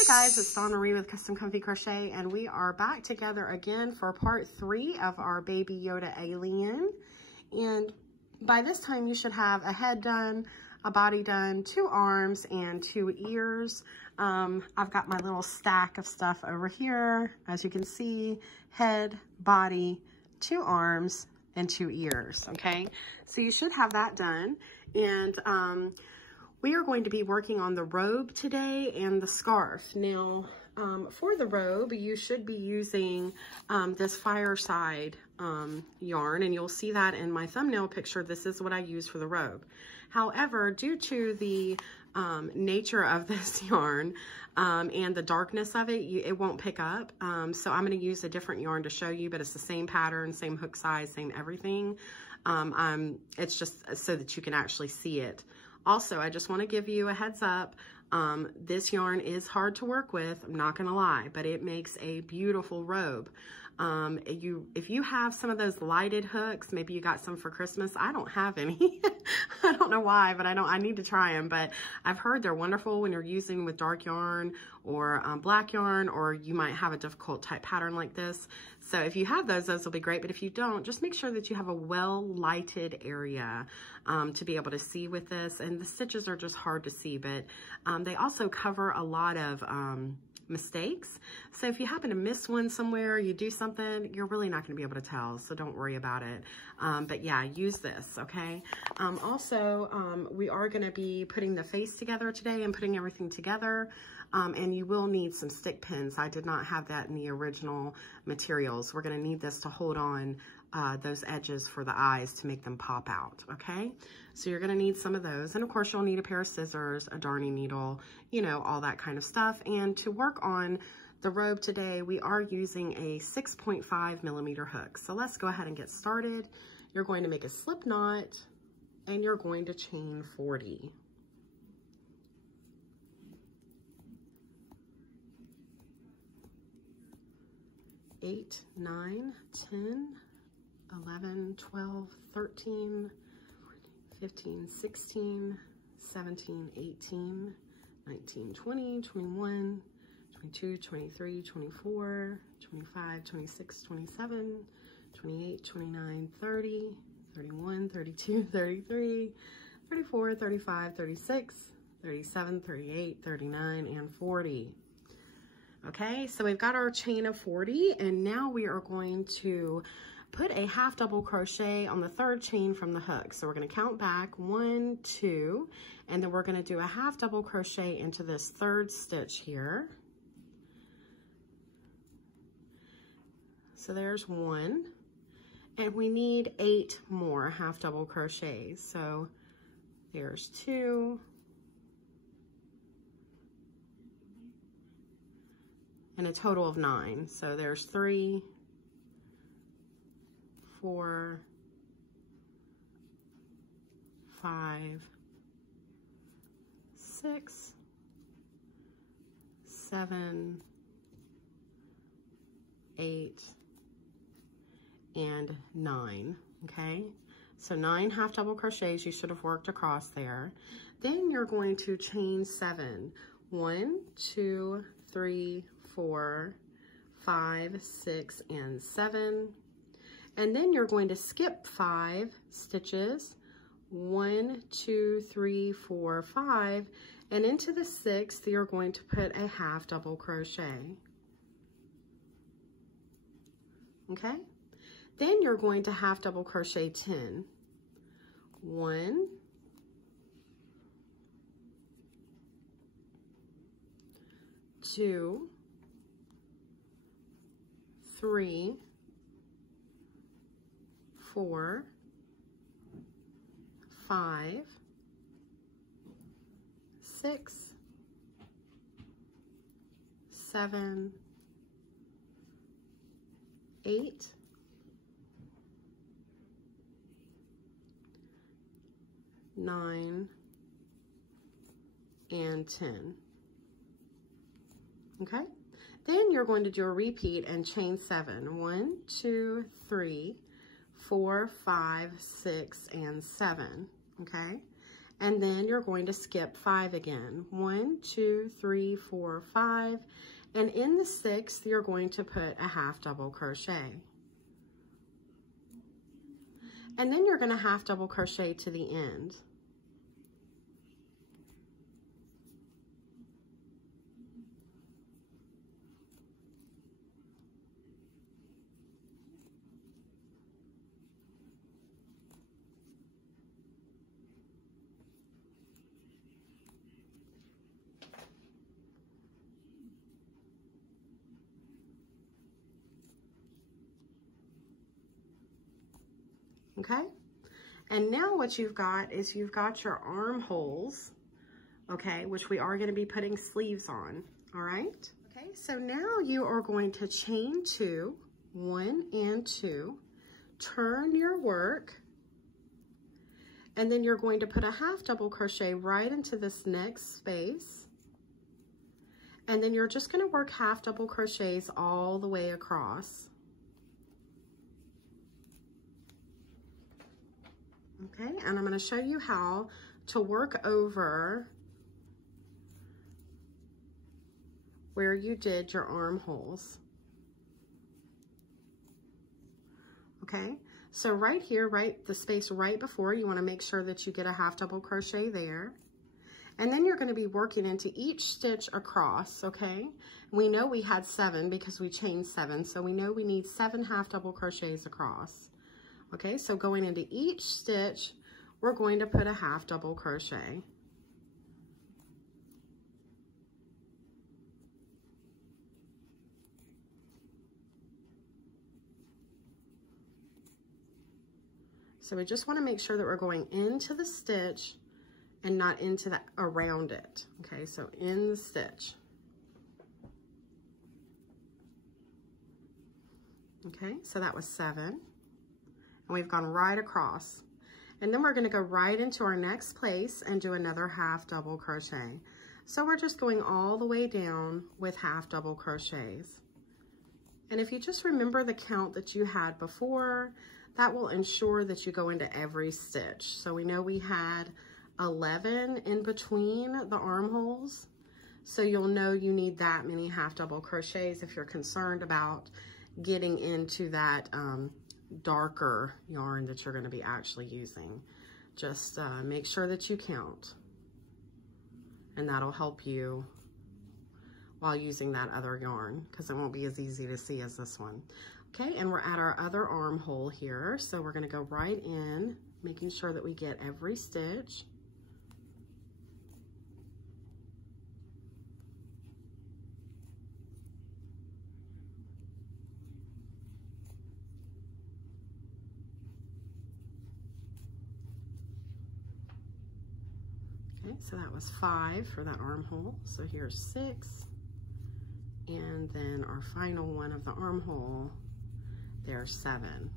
Hey guys, it's Dawn Marie with Custom Comfy Crochet, and we are back together again for part 3 of our Baby Yoda alien. And by this time you should have a head done, a body done, 2 arms, and 2 ears. I've got my little stack of stuff over here. As you can see, head, body, 2 arms, and 2 ears, okay? So you should have that done. And we are going to be working on the robe today and the scarf. Now, for the robe, you should be using this fireside yarn, and you'll see that in my thumbnail picture. This is what I use for the robe. However, due to the nature of this yarn and the darkness of it, it won't pick up. So I'm going to use a different yarn to show you, but it's the same pattern, same hook size, same everything. It's just so that you can actually see it. Also, I just want to give you a heads up. This yarn is hard to work with, I'm not gonna lie, but it makes a beautiful robe. If you have some of those lighted hooks, maybe you got some for Christmas. I don't have any. I don't know why, but I need to try them. But I've heard they're wonderful when you're using with dark yarn or black yarn, or you might have a difficult type pattern like this. So if you have those will be great. But if you don't, just make sure that you have a well lighted area to be able to see with this. And the stitches are just hard to see, but they also cover a lot of mistakes. So if you happen to miss one somewhere, you do something, you're really not going to be able to tell, so don't worry about it. But yeah, use this, okay? Also, we are going to be putting the face together today and putting everything together, and you will need some stick pins. I did not have that in the original materials. We're going to need this to hold on those edges for the eyes to make them pop out, okay? So you're gonna need some of those. And of course you'll need a pair of scissors, a darning needle, you know, all that kind of stuff. And to work on the robe today, we are using a 6.5 millimeter hook. So let's go ahead and get started. You're going to make a slip knot and you're going to chain 40. Eight, 9, 10, 11, 12, 13, 15, 16, 17, 18, 19, 20, 21, 22, 23, 24, 25, 26, 27, 28, 29, 30, 31, 32, 33, 34, 35, 36, 37, 38, 39, and 40. Okay, so we've got our chain of 40, and now we are going to put a half double crochet on the 3rd chain from the hook. So we're going to count back 1, 2, and then we're going to do a half double crochet into this 3rd stitch here. So there's 1, and we need 8 more half double crochets. So there's 2, and a total of 9. So there's 3, 4, 5, 6, 7, 8, and 9, okay? So 9 half double crochets you should have worked across there. Then you're going to chain 7. 1, 2, 3, 4, 5, 6, and 7. And then you're going to skip 5 stitches, 1, 2, 3, 4, 5, and into the 6th, you're going to put a half double crochet. Okay? Then you're going to half double crochet 10. 1, 2, 3, 4, 5, 6, 7, 8, 9, and 10. Okay? Then you're going to do a repeat and chain 7. 1, 2, 3, 4, 5, 6, and 7. Okay? and then you're going to skip 5 again. 1, 2, 3, 4, 5, and in the 6th, you're going to put a half double crochet. And then you're going to half double crochet to the end. Okay, and now what you've got is you've got your armholes, okay, which we are going to be putting sleeves on, all right? Okay, so now you are going to chain 2, 1 and 2, turn your work, and then you're going to put a half double crochet right into this next space, and then you're just going to work half double crochets all the way across. Okay, and I'm going to show you how to work over where you did your armholes. Okay, so right here, the space right before, you want to make sure that you get a half double crochet there. And then you're going to be working into each stitch across, okay? We know we had 7 because we chained 7, so we know we need 7 half double crochets across. Okay, so going into each stitch, we're going to put a half double crochet. So we just want to make sure that we're going into the stitch and not into the around it. Okay, so in the stitch. Okay, so that was 7. And we've gone right across. And then we're going to go right into our next place and do another half double crochet. So we're just going all the way down with half double crochets. And if you just remember the count that you had before, that will ensure that you go into every stitch. So we know we had 11 in between the armholes. So you'll know you need that many half double crochets if you're concerned about getting into that darker yarn that you're going to be actually using. Just make sure that you count, and that'll help you while using that other yarn, because it won't be as easy to see as this one. Okay, and we're at our other armhole here, so we're going to go right in, making sure that we get every stitch. Okay, so that was 5 for that armhole. So here's 6. And then our final one of the armhole, there's 7.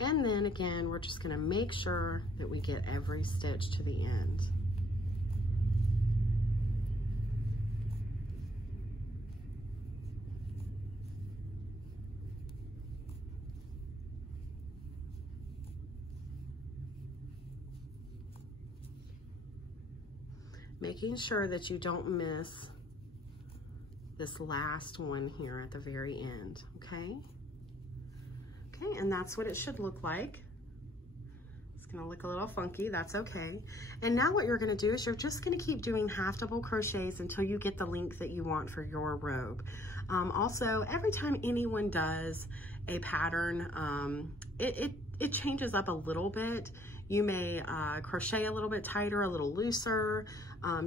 And then again, we're just gonna make sure that we get every stitch to the end. Making sure that you don't miss this last one here at the very end, okay? Okay, and that's what it should look like. It's gonna look a little funky, that's okay. And now what you're gonna do is you're just gonna keep doing half double crochets until you get the length that you want for your robe. Also, every time anyone does a pattern, it changes up a little bit. You may crochet a little bit tighter, a little looser.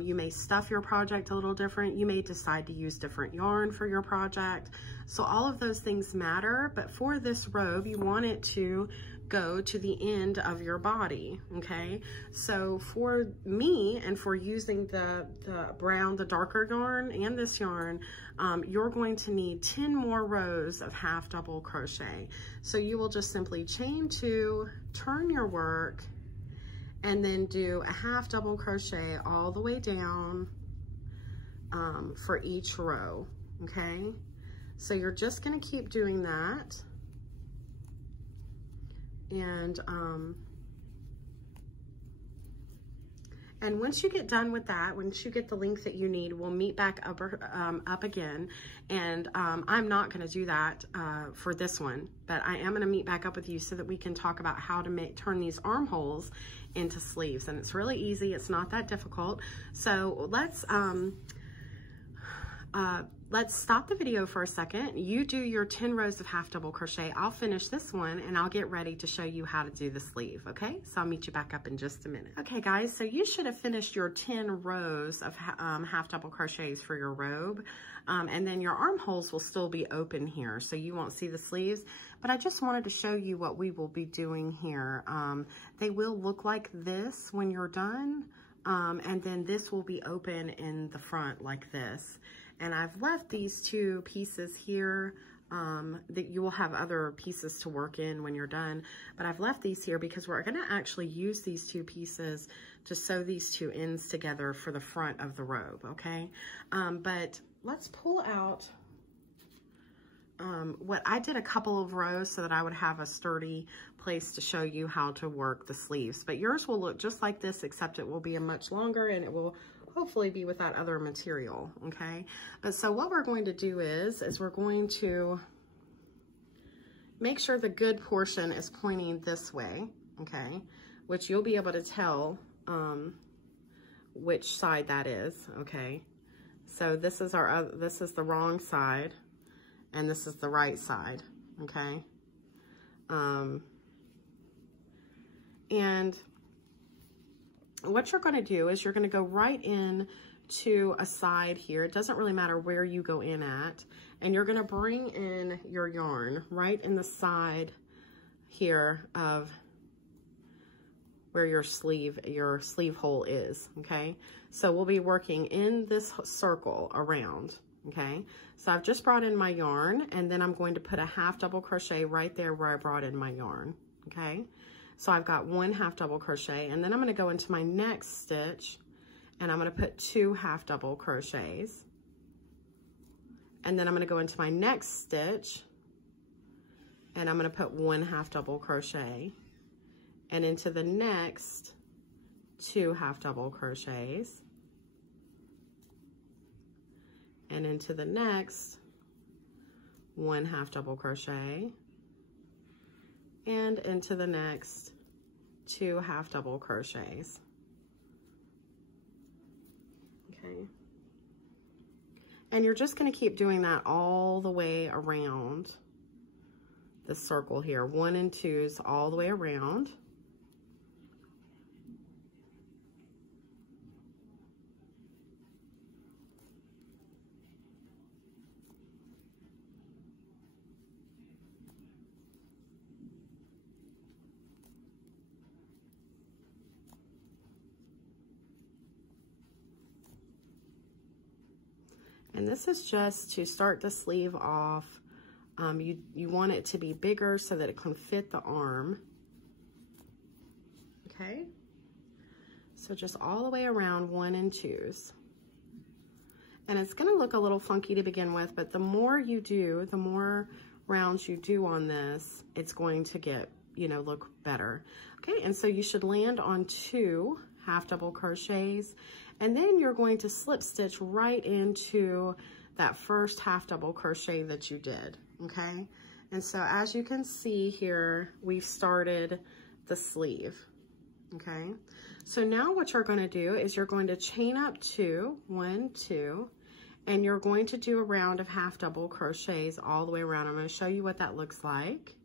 You may stuff your project a little different. You may decide to use different yarn for your project. So all of those things matter, but for this robe, you want it to go to the end of your body, okay? So for me, and for using the brown, the darker yarn and this yarn, you're going to need 10 more rows of half double crochet. So you will just simply chain 2, turn your work, and then do a half double crochet all the way down for each row, okay? So you're just gonna keep doing that. And once you get done with that, once you get the length that you need, we'll meet back up again. And I'm not going to do that for this one, but I am going to meet back up with you so that we can talk about how to turn these armholes into sleeves. And it's really easy. It's not that difficult. So let's stop the video for a second. You do your 10 rows of half double crochet. I'll finish this one and I'll get ready to show you how to do the sleeve, okay? So I'll meet you back up in just a minute. Okay guys, so you should have finished your 10 rows of half double crochets for your robe. And then your armholes will still be open here, so you won't see the sleeves. But I just wanted to show you what we will be doing here. They will look like this when you're done. And then this will be open in the front like this. And I've left these two pieces here that you will have other pieces to work in when you're done. But I've left these here because we're gonna actually use these two pieces to sew these two ends together for the front of the robe, okay? But let's pull out what I did a couple of rows so that I would have a sturdy place to show you how to work the sleeves. But yours will look just like this, except it will be a much longer and it will hopefully be without other material, okay? But so what we're going to do is we're going to make sure the good portion is pointing this way, okay? Which you'll be able to tell which side that is, okay? So this is this is the wrong side, and this is the right side, okay? And what you're going to do is you're going to go right in to a side here. It doesn't really matter where you go in at. And you're going to bring in your yarn right in the side here of where your sleeve hole is, okay? So we'll be working in this circle around, okay? So I've just brought in my yarn, and then I'm going to put a half double crochet right there where I brought in my yarn, okay? So I've got one half double crochet, and then I'm going to go into my next stitch and I'm going to put 2 half double crochets, and then I'm going to go into my next stitch and I'm going to put 1 half double crochet, and into the next 2 half double crochets, and into the next 1 half double crochet, and into the next 2 half double crochets. Okay. And you're just going to keep doing that all the way around the circle here. 1 and 2s all the way around. And this is just to start the sleeve off. You want it to be bigger so that it can fit the arm. Okay? So just all the way around 1 and 2s. And it's going to look a little funky to begin with, but the more you do, the more rounds you do on this, it's going to get, you know, look better. Okay, and so you should land on 2 half double crochets, and then you're going to slip stitch right into that first half double crochet that you did, okay? And so as you can see here, we've started the sleeve, okay? So now what you're going to do is you're going to chain up 2, 1, 2, and you're going to do a round of half double crochets all the way around. I'm going to show you what that looks like.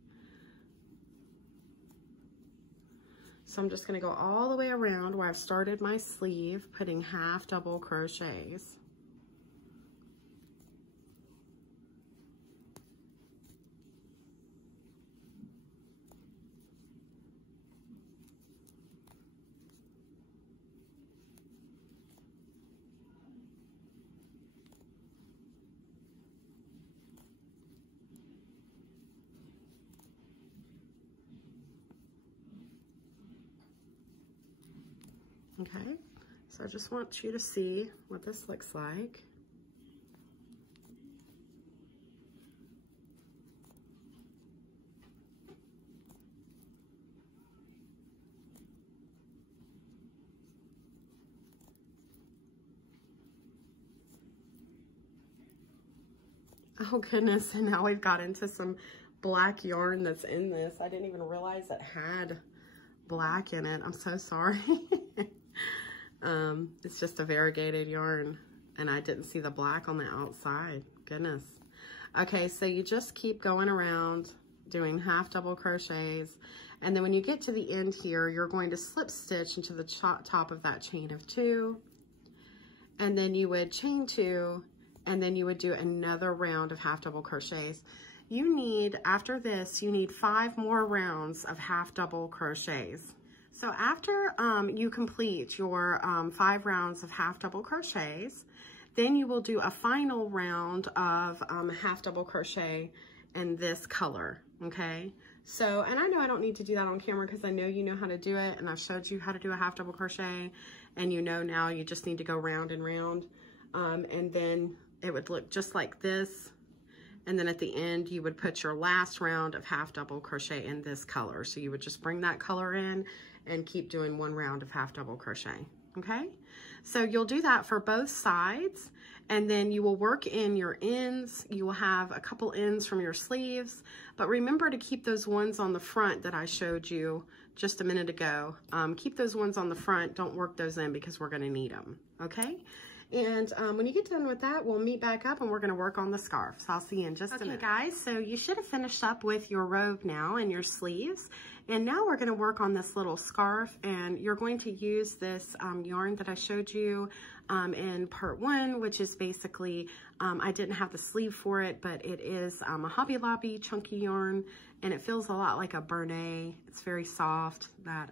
So I'm just going to go all the way around where I've started my sleeve, putting half double crochets. Okay, so I just want you to see what this looks like. Oh goodness, and now we've got into some black yarn that's in this. I didn't even realize it had black in it. I'm so sorry. It's just a variegated yarn, and I didn't see the black on the outside. Goodness. Okay, so you just keep going around doing half double crochets, and then when you get to the end here, you're going to slip stitch into the top of that chain of 2, and then you would chain 2, and then you would do another round of half double crochets. You need, after this, you need 5 more rounds of half double crochets. So after you complete your 5 rounds of half double crochets, then you will do a final round of half double crochet in this color, okay? So, and I know I don't need to do that on camera because I know you know how to do it, and I've showed you how to do a half double crochet, and you know now you just need to go round and round, and then it would look just like this, and then at the end you would put your last round of half double crochet in this color. So you would just bring that color in and keep doing 1 round of half double crochet, okay? So you'll do that for both sides, and then you will work in your ends. You will have a couple ends from your sleeves, but remember to keep those ones on the front that I showed you just a minute ago. Keep those ones on the front. Don't work those in because we're going to need them, okay? And when you get done with that, we'll meet back up and we're going to work on the scarf. So I'll see you in just a minute. Okay, guys, so you should have finished up with your robe now and your sleeves. And now we're going to work on this little scarf, and you're going to use this yarn that I showed you in part 1, which is basically, I didn't have the sleeve for it, but it is a Hobby Lobby chunky yarn, and it feels a lot like a Bernay. It's very soft, that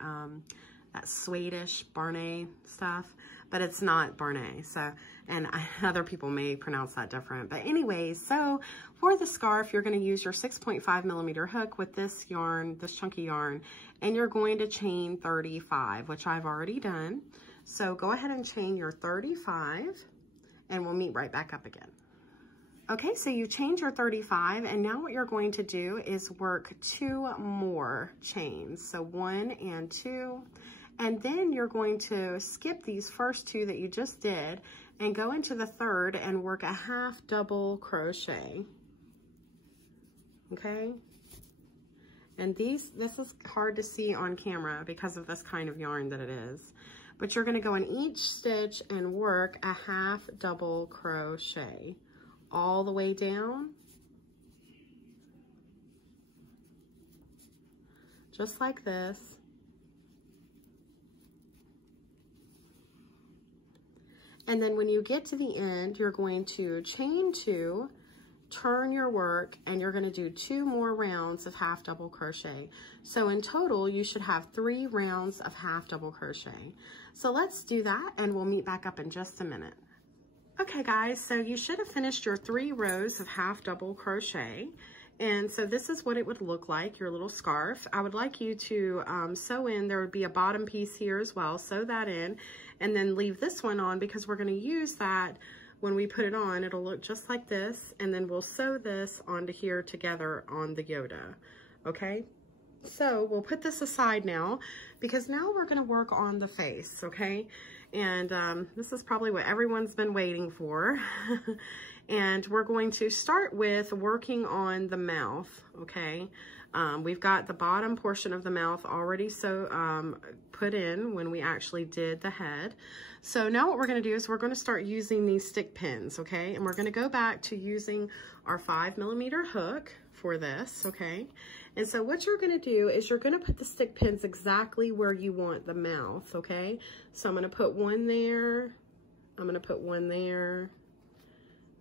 suede-ish Bernay stuff, but it's not Bernay. So, and other people may pronounce that different. But anyways, so for the scarf, you're going to use your 6.5 millimeter hook with this yarn, this chunky yarn, and you're going to chain 35, which I've already done. So go ahead and chain your 35, and we'll meet right back up again. Okay, so you chained your 35, and now what you're going to do is work 2 more chains. So 1 and 2, and then you're going to skip these first 2 that you just did and go into the 3rd and work a half double crochet. Okay? And this is hard to see on camera because of this kind of yarn that it is. But you're going to go in each stitch and work a half double crochet all the way down, just like this. And then when you get to the end, you're going to chain 2, turn your work, and you're going to do 2 more rounds of half double crochet. So in total, you should have 3 rounds of half double crochet. So let's do that, and we'll meet back up in just a minute. Okay guys, so you should have finished your 3 rows of half double crochet. And so this is what it would look like, your little scarf. I would like you to sew in, there would be a bottom piece here as well, sew that in, and then leave this one on because we're going to use that when we put it on. It'll look just like this, and then we'll sew this onto here together on the Yoda, okay? So we'll put this aside now because now we're going to work on the face, okay? And this is probably what everyone's been waiting for. And we're going to start with working on the mouth, okay? We've got the bottom portion of the mouth already put in when we actually did the head. So now what we're going to do is we're going to start using these stick pins, okay? And we're going to go back to using our 5 millimeter hook for this, okay? And so what you're going to do is you're going to put the stick pins exactly where you want the mouth, okay? So I'm going to put one there, I'm going to put one there,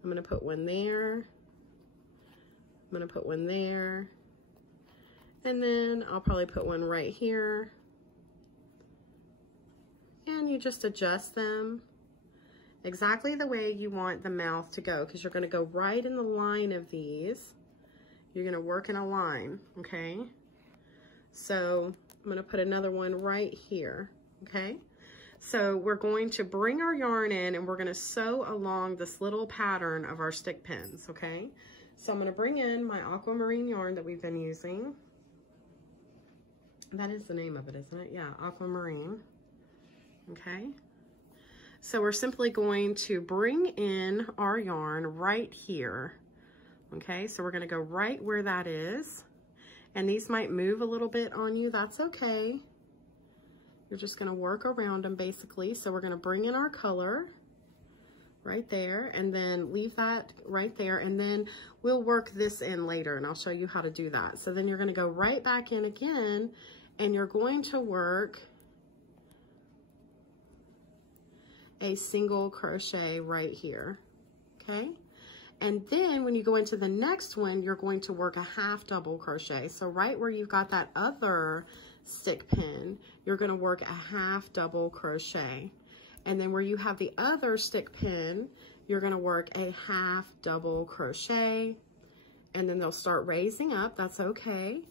I'm going to put one there, I'm going to put one there, and then I'll probably put one right here. And you just adjust them exactly the way you want the mouth to go, because you're going to go right in the line of these. You're going to work in a line, okay? So I'm going to put another one right here, okay? So we're going to bring our yarn in and we're going to sew along this little pattern of our stick pins, okay? So I'm going to bring in my aquamarine yarn that we've been using. That is the name of it, isn't it? Yeah, aquamarine, okay? So we're simply going to bring in our yarn right here Okay, so we're gonna go right where that is. And these might move a little bit on you, that's okay. You're just gonna work around them basically. So we're gonna bring in our color right there and then leave that right there. And then we'll work this in later and I'll show you how to do that. So then you're gonna go right back in again and you're going to work a single crochet right here, okay? And then when you go into the next one, you're going to work a half double crochet. So right where you've got that other stick pin, you're gonna work a half double crochet. And then where you have the other stick pin, you're gonna work a half double crochet. And then they'll start raising up, that's okay.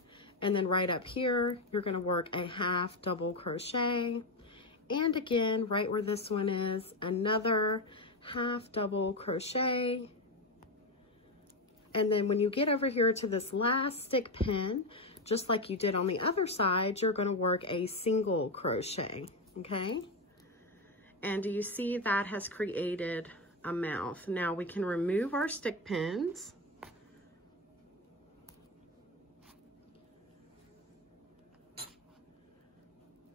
And then right up here, you're gonna work a half double crochet. And again, right where this one is, another half double crochet. And then when you get over here to this last stick pin, just like you did on the other side, you're gonna work a single crochet, okay? And do you see that has created a mouth? Now we can remove our stick pins.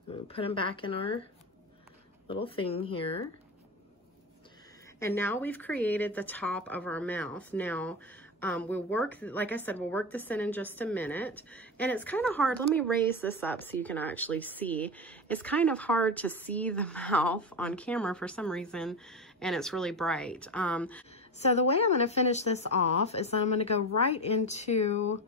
We'll put them back in our little thing here. And now we've created the top of our mouth. Now, we'll work, like I said, we'll work this in just a minute. And it's kind of hard. Let me raise this up so you can actually see. It's kind of hard to see the mouth on camera for some reason, and it's really bright. So the way I'm going to finish this off is I'm going to go right into,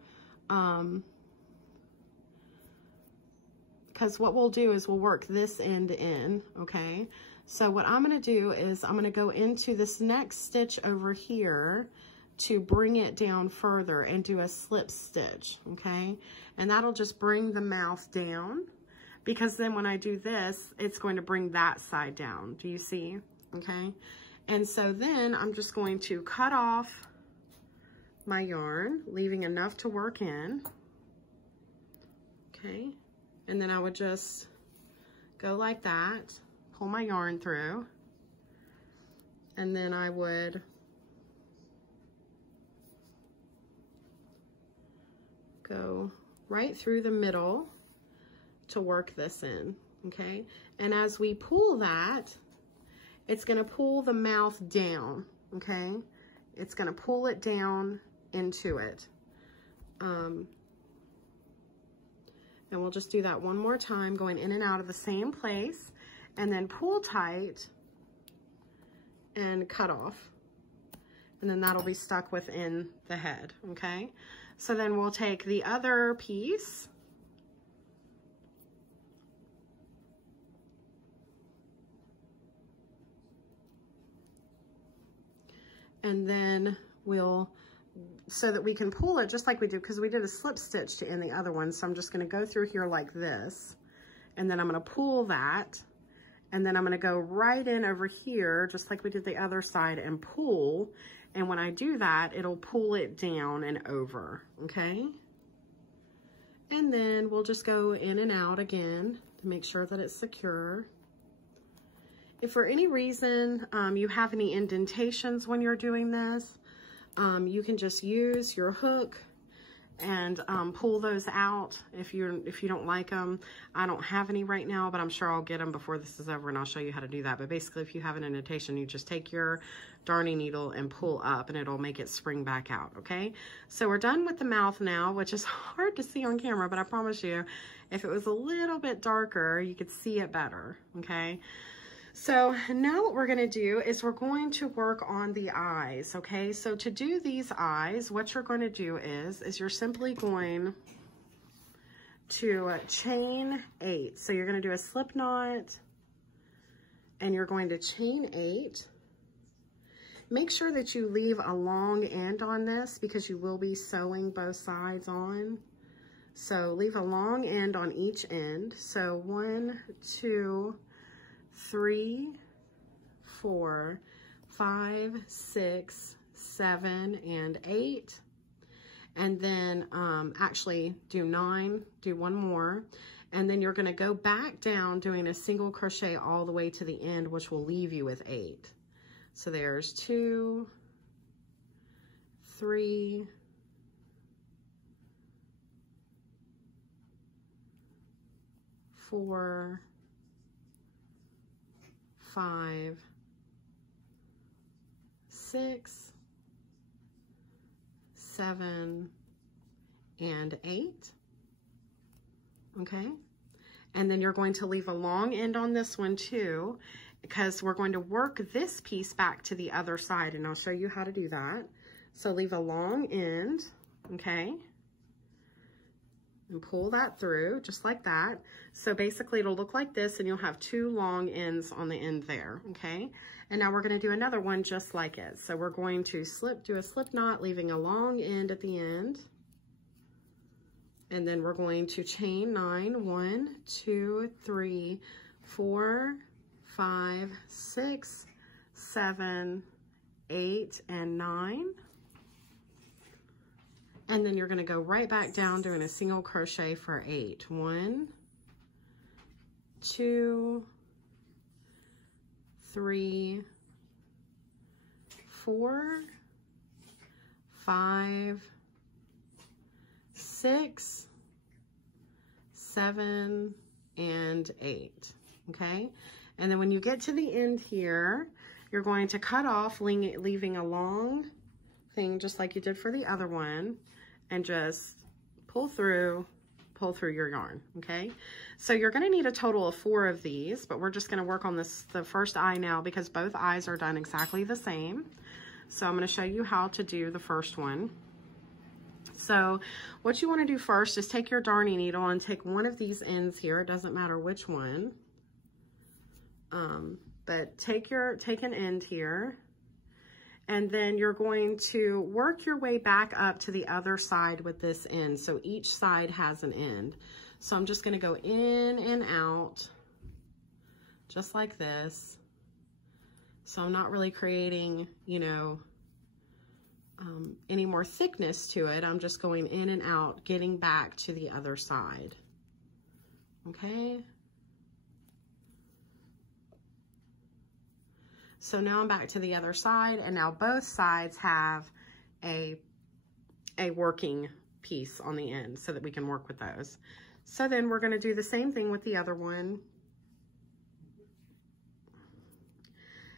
because what we'll do is we'll work this end in, okay? So what I'm going to do is I'm going to go into this next stitch over here to bring it down further and do a slip stitch, okay? And that'll just bring the mouth down, because then when I do this, it's going to bring that side down. Do you see? Okay. And so then I'm just going to cut off my yarn, leaving enough to work in. Okay. And then I would just go like that, pull my yarn through, and then I would go right through the middle to work this in, okay? And as we pull that, it's gonna pull the mouth down, okay? It's gonna pull it down into it. And we'll just do that one more time, going in and out of the same place, and then pull tight and cut off. And then that'll be stuck within the head, okay? So then we'll take the other piece and then we'll, so that we can pull it just like we do, because we did a slip stitch to end the other one. So I'm just gonna go through here like this, and then I'm gonna pull that, and then I'm gonna go right in over here, just like we did the other side, and pull. And when I do that, it'll pull it down and over, okay? And then we'll just go in and out again to make sure that it's secure. If for any reason you have any indentations when you're doing this, you can just use your hook and pull those out if you don't like them. I don't have any right now, but I'm sure I'll get them before this is over, and I'll show you how to do that. But basically, if you have an indentation, you just take your darning needle and pull up, and it'll make it spring back out, okay? So we're done with the mouth now, which is hard to see on camera, but I promise you, if it was a little bit darker, you could see it better, okay? So now what we're gonna do is we're going to work on the eyes, okay? So to do these eyes, what you're gonna do is you're simply going to chain 8. So you're gonna do a slip knot, and you're going to chain 8. Make sure that you leave a long end on this, because you will be sewing both sides on. So leave a long end on each end. So 1, 2, 3, 4, 5, 6, 7, and 8. And then actually do 9, do one more. And then you're gonna go back down doing a single crochet all the way to the end, which will leave you with 8. So there's 2, 3, 4, 5, 6, 7, and 8. Okay, and then you're going to leave a long end on this one too, because we're going to work this piece back to the other side, and I'll show you how to do that. So leave a long end, okay, and pull that through just like that. So basically it'll look like this, and you'll have 2 long ends on the end there, okay? And now we're going to do another one just like it. So we're going to do a slip knot, leaving a long end at the end. And then we're going to chain 9, 1, 2, 3, 4, 5, 6, 7, 8, and 9. And then you're going to go right back down doing a single crochet for 8. 1, 2, 3, 4, 5, 6, 7, and 8. Okay, and then when you get to the end here, you're going to cut off, leaving a long thing just like you did for the other one, and just pull through your yarn. Okay, so you're going to need a total of 4 of these, but we're just going to work on the first eye now because both eyes are done exactly the same. So I'm going to show you how to do the first one. So what you want to do first is take your darning needle and take one of these ends here. It doesn't matter which one, but take an end here, and then you're going to work your way back up to the other side with this end. So each side has an end. So I'm just going to go in and out just like this. So I'm not really creating, you know, any more thickness to it. I'm just going in and out, getting back to the other side. Okay. So now I'm back to the other side, and now both sides have a working piece on the end so that we can work with those. So then we're going to do the same thing with the other one.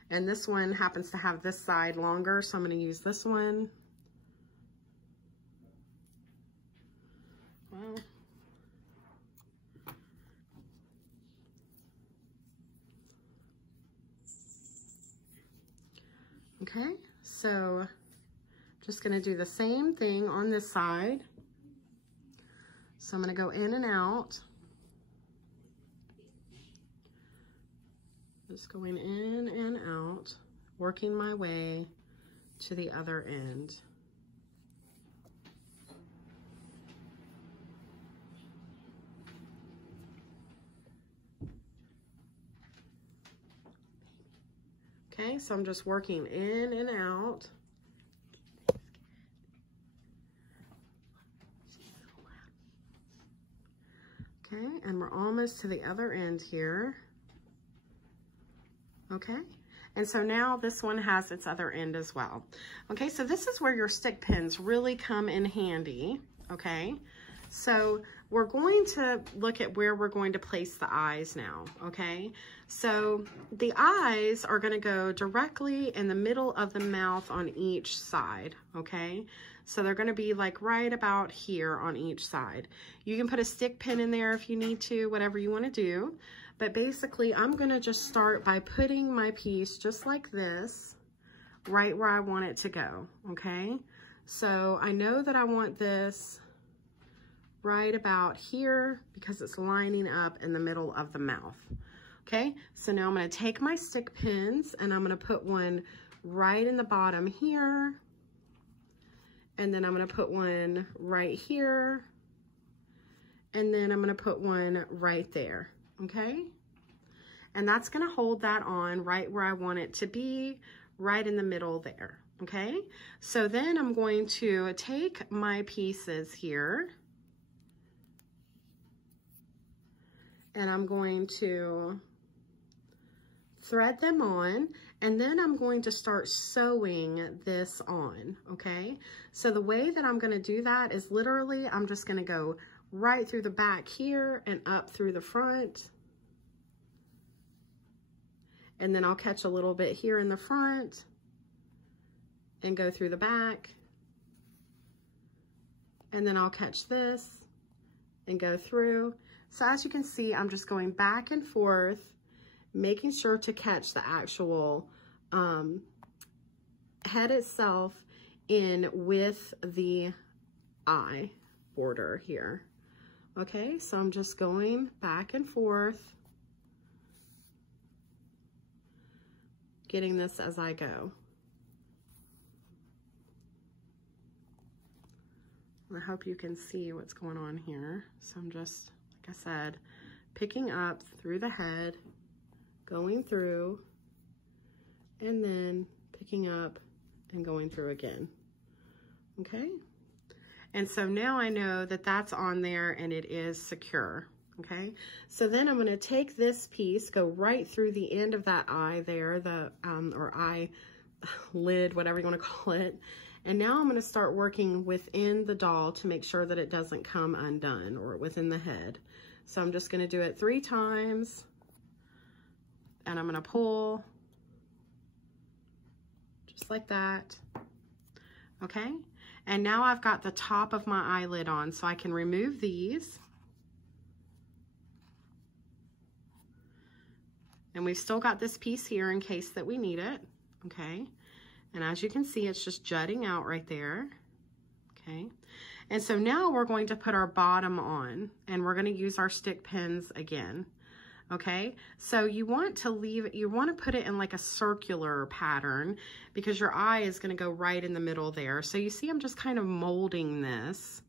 And this one happens to have this side longer, so I'm going to use this one. Well, okay, so just going to do the same thing on this side. So I'm going to go in and out. Just going in and out, working my way to the other end. Okay, so I'm just working in and out. Okay, and we're almost to the other end here. Okay, and so now this one has its other end as well. Okay, so this is where your stick pins really come in handy. Okay, so we're going to look at where we're going to place the eyes now. Okay, so the eyes are going to go directly in the middle of the mouth on each side. Okay, so they're going to be like right about here on each side. You can put a stick pin in there if you need to, whatever you want to do. But basically, I'm going to just start by putting my piece just like this, right where I want it to go, okay? So I know that I want this right about here because it's lining up in the middle of the mouth, okay? So now I'm going to take my stick pins and I'm going to put one right in the bottom here. And then I'm going to put one right here. And then I'm going to put one right there. Okay, and that's going to hold that on right where I want it to be, right in the middle there. Okay, so then I'm going to take my pieces here and I'm going to thread them on, and then I'm going to start sewing this on, okay? So the way that I'm gonna do that is literally, I'm just gonna go right through the back here and up through the front. And then I'll catch a little bit here in the front and go through the back. And then I'll catch this and go through. So as you can see, I'm just going back and forth, making sure to catch the actual head itself in with the eye border here. Okay, so I'm just going back and forth, getting this as I go. I hope you can see what's going on here. So I'm just, like I said, picking up through the head, going through, and then picking up and going through again. Okay? And so now I know that that's on there and it is secure. Okay? So then I'm going to take this piece, go right through the end of that eye there, the or eye lid, whatever you want to call it. And now I'm going to start working within the doll to make sure that it doesn't come undone, or within the head. So I'm just going to do it 3 times, and I'm going to pull just like that. Okay. And now I've got the top of my eyelid on, so I can remove these. And we've still got this piece here in case that we need it. Okay. And as you can see, it's just jutting out right there, okay? And so now we're going to put our bottom on, and we're gonna use our stick pins again, okay? So you want to put it in like a circular pattern, because your eye is gonna go right in the middle there. So you see I'm just kind of molding this,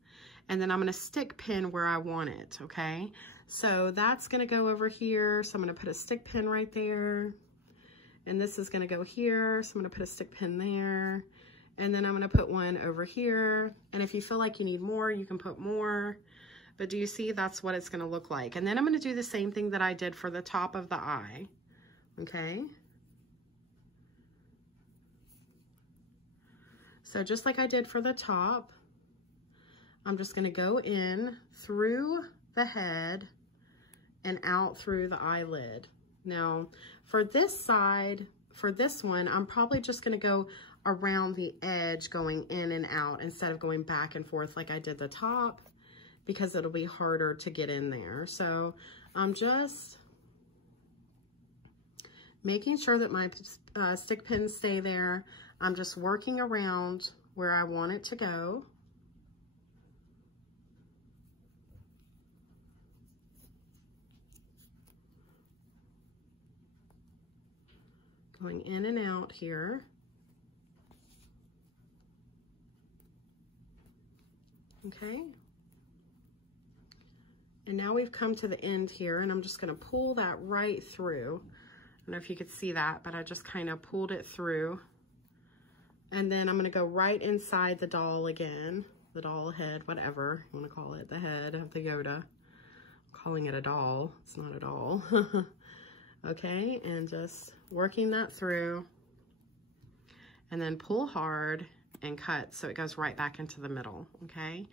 and then I'm gonna stick pin where I want it, okay? So that's gonna go over here, so I'm gonna put a stick pin right there. And this is going to go here, so I'm going to put a stick pin there, and then I'm going to put one over here. And if you feel like you need more, you can put more. But do you see, that's what it's going to look like. And then I'm going to do the same thing that I did for the top of the eye, okay? So just like I did for the top, I'm just going to go in through the head and out through the eyelid. Now, for this side, for this one, I'm probably just going to go around the edge, going in and out instead of going back and forth like I did the top, because it'll be harder to get in there. So I'm just making sure that my stick pins stay there. I'm just working around where I want it to go. Going in and out here. Okay. And now we've come to the end here, and I'm just going to pull that right through. I don't know if you could see that, but I just kind of pulled it through. And then I'm going to go right inside the doll again, the doll head, whatever you want to call it, the head of the Yoda. I'm calling it a doll. It's not a doll. Okay, and just working that through, and then pull hard and cut so it goes right back into the middle, okay?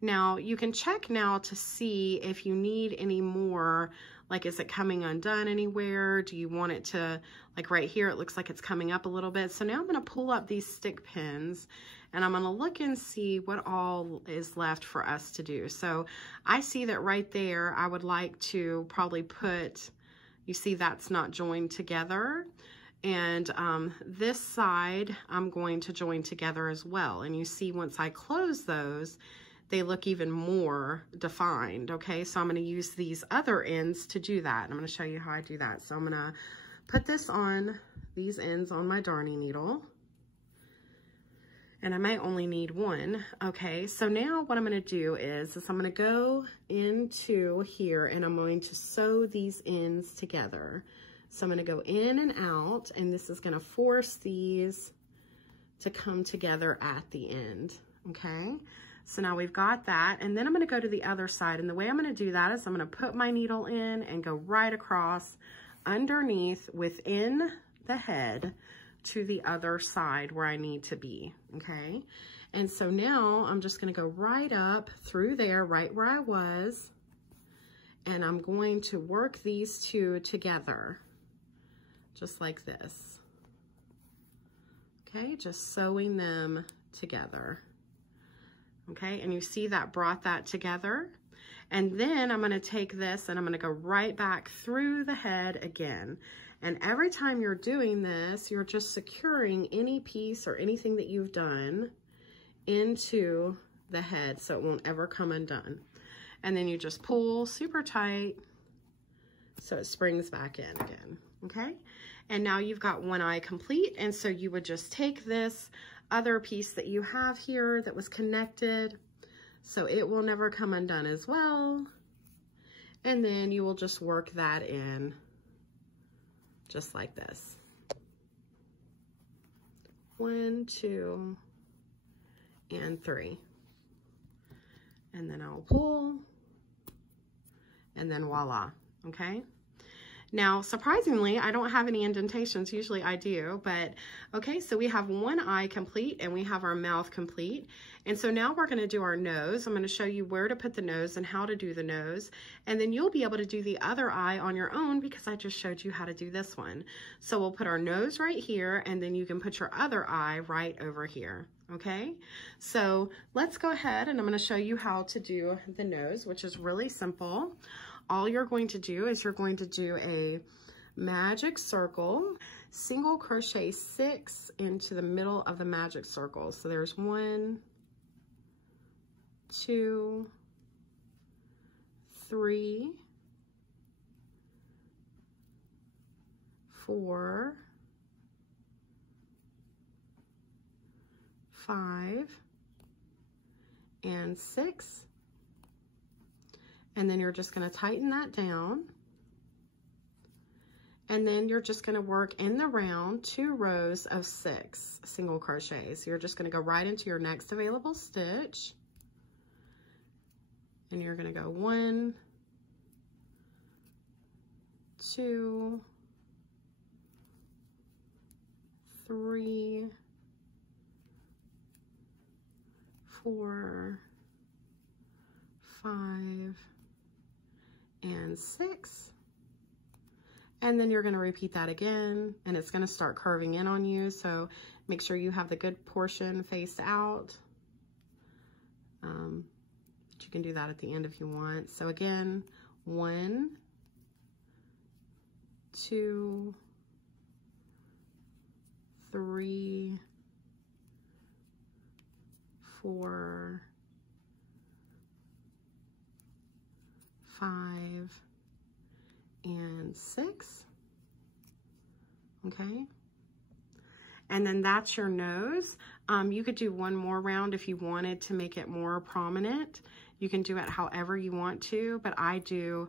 Now, you can check now to see if you need any more, like, is it coming undone anywhere? Do you want it to, like right here, it looks like it's coming up a little bit. So now I'm gonna pull up these stick pins, and I'm gonna look and see what all is left for us to do. So I see that right there, I would like to probably put, you see that's not joined together. And this side, I'm going to join together as well. And you see once I close those, they look even more defined, okay? So I'm gonna use these other ends to do that. And I'm gonna show you how I do that. So I'm gonna put this on, these ends on my darning needle. And I might only need one, okay? So now what I'm gonna do is I'm gonna go into here, and I'm going to sew these ends together. So I'm gonna go in and out, and this is gonna force these to come together at the end, okay? So now we've got that, and then I'm gonna go to the other side, and the way I'm gonna do that is I'm gonna put my needle in and go right across underneath within the head to the other side where I need to be, okay? And so now I'm just gonna go right up through there, right where I was, and I'm going to work these two together, just like this. Okay, just sewing them together. Okay, and you see that brought that together. And then I'm gonna take this and I'm gonna go right back through the head again. And every time you're doing this, you're just securing any piece or anything that you've done into the head so it won't ever come undone. And then you just pull super tight so it springs back in again, okay? And now you've got one eye complete, and so you would just take this other piece that you have here that was connected so it will never come undone as well, and then you will just work that in just like this. 1, 2, and 3. And then I'll pull, and then voila, okay? Now, surprisingly, I don't have any indentations. Usually I do, but okay, so we have one eye complete and we have our mouth complete. And so now we're gonna do our nose. I'm gonna show you where to put the nose and how to do the nose. And then you'll be able to do the other eye on your own because I just showed you how to do this one. So we'll put our nose right here, and then you can put your other eye right over here. Okay, so let's go ahead and I'm going to show you how to do the nose, which is really simple. All you're going to do is you're going to do a magic circle, single crochet 6 into the middle of the magic circle. So there's 1, 2, 3, 4, 5, and 6. And then you're just going to tighten that down. And then you're just going to work in the round 2 rows of 6 single crochets. You're just going to go right into your next available stitch. And you're going to go 1, 2, 3, 4, 5, and 6. And then you're going to repeat that again, and it's going to start curving in on you, so make sure you have the good portion faced out. But you can do that at the end if you want. So again, 1, 2, 3, 4, 5, and 6. Okay, and then that's your nose. You could do one more round if you wanted to make it more prominent. You can do it however you want to, but I do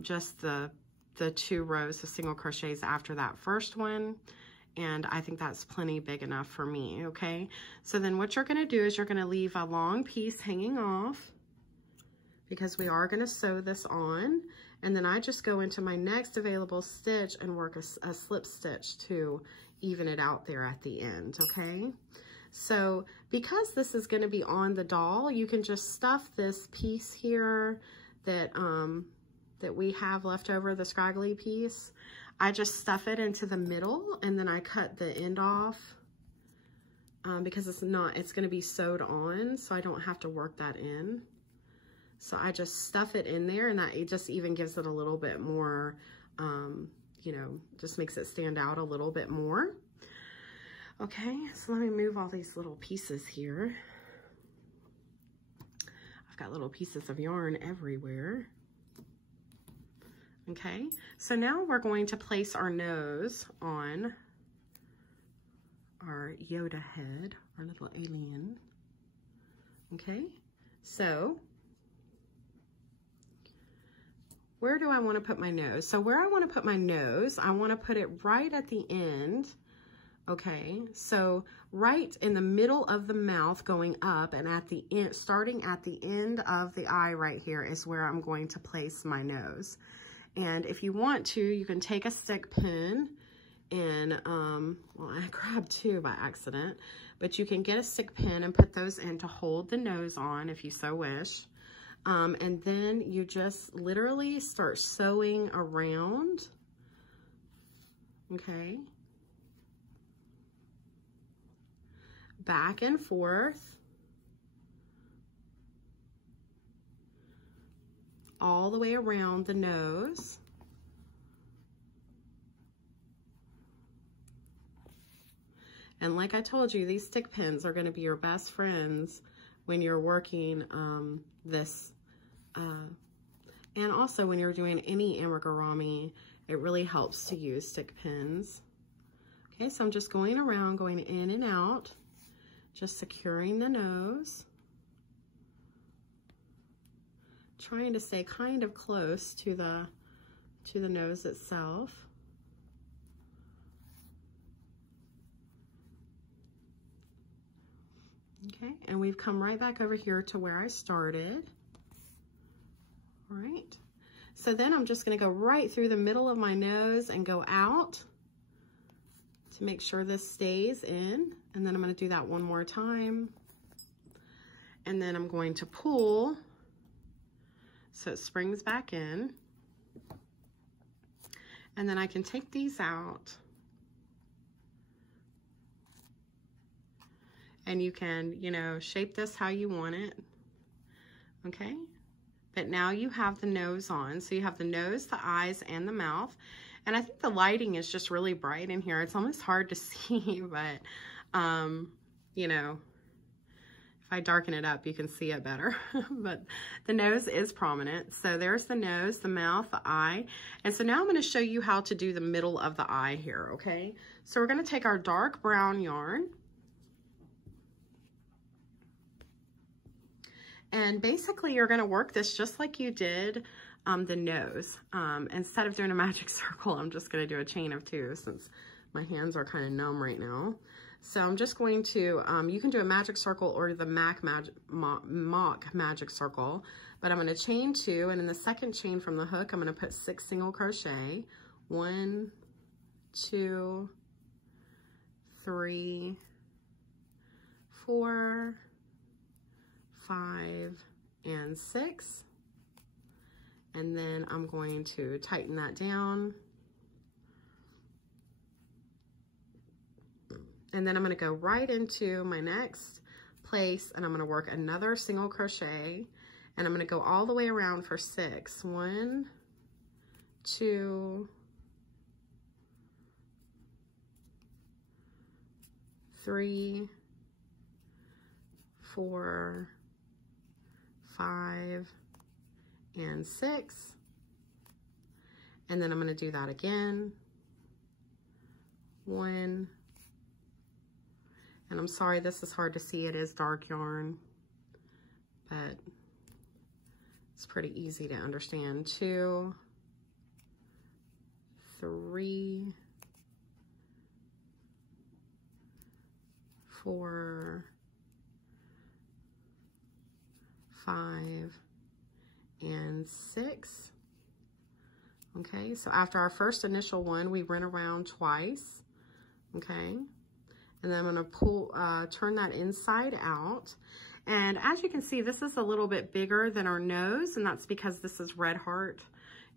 just the 2 rows of single crochets after that first one, and I think that's plenty big enough for me. Okay, so then what you're going to do is you're going to leave a long piece hanging off because we are going to sew this on, and then I just go into my next available stitch and work a slip stitch to even it out there at the end. Okay, so because this is going to be on the doll, you can just stuff this piece here that that we have left over, the scraggly piece. I just stuff it into the middle, and then I cut the end off because it's going to be sewed on, so I don't have to work that in. So I just stuff it in there, and that it just even gives it a little bit more, you know, just makes it stand out a little bit more. Okay, so let me move all these little pieces here. I've got little pieces of yarn everywhere. Okay, so now we're going to place our nose on our Yoda head, our little alien. Okay, so where do I want to put my nose? So where I want to put my nose, I want to put it right at the end. Okay, so right in the middle of the mouth going up, and at the end, starting at the end of the eye right here is where I'm going to place my nose. And if you want to, you can take a stick pin and, well, I grabbed two by accident, but you can get a stick pin and put those in to hold the nose on if you so wish. And then you just literally start sewing around, okay? Back and forth. All the way around the nose. And like I told you, these stick pins are going to be your best friends when you're working this. And also when you're doing any amigurumi, it really helps to use stick pins. Okay, so I'm just going around, going in and out, just securing the nose. Trying to stay kind of close to the nose itself. Okay, and we've come right back over here to where I started. All right, so then I'm just going to go right through the middle of my nose and go out to make sure this stays in, and then I'm going to do that one more time, and then I'm going to pull so it springs back in, and then I can take these out, and you can, you know, shape this how you want it, okay? But now you have the nose on, so you have the nose, the eyes, and the mouth, and I think the lighting is just really bright in here. It's almost hard to see, but, you know, if I darken it up, you can see it better, but the nose is prominent. So there's the nose, the mouth, the eye. And so now I'm going to show you how to do the middle of the eye here, okay? So we're going to take our dark brown yarn. And basically you're going to work this just like you did the nose. Instead of doing a magic circle, I'm just going to do a chain of two since my hands are kind of numb right now. So I'm just going to, you can do a magic circle or the mock magic circle, but I'm going to chain two, and in the second chain from the hook, I'm going to put 6 single crochet. 1, 2, 3, 4, 5, and 6. And then I'm going to tighten that down. And then I'm going to go right into my next place, and I'm going to work another single crochet, and I'm going to go all the way around for 6. 1, 2, 3, 4, 5, and 6. And then I'm going to do that again. 1. And I'm sorry, this is hard to see. It is dark yarn, but it's pretty easy to understand. 2, 3, 4, 5, and 6. Okay, so after our first initial one, we run around twice. Okay. And then I'm going to pull, turn that inside out. And as you can see, this is a little bit bigger than our nose, and that's because this is Red Heart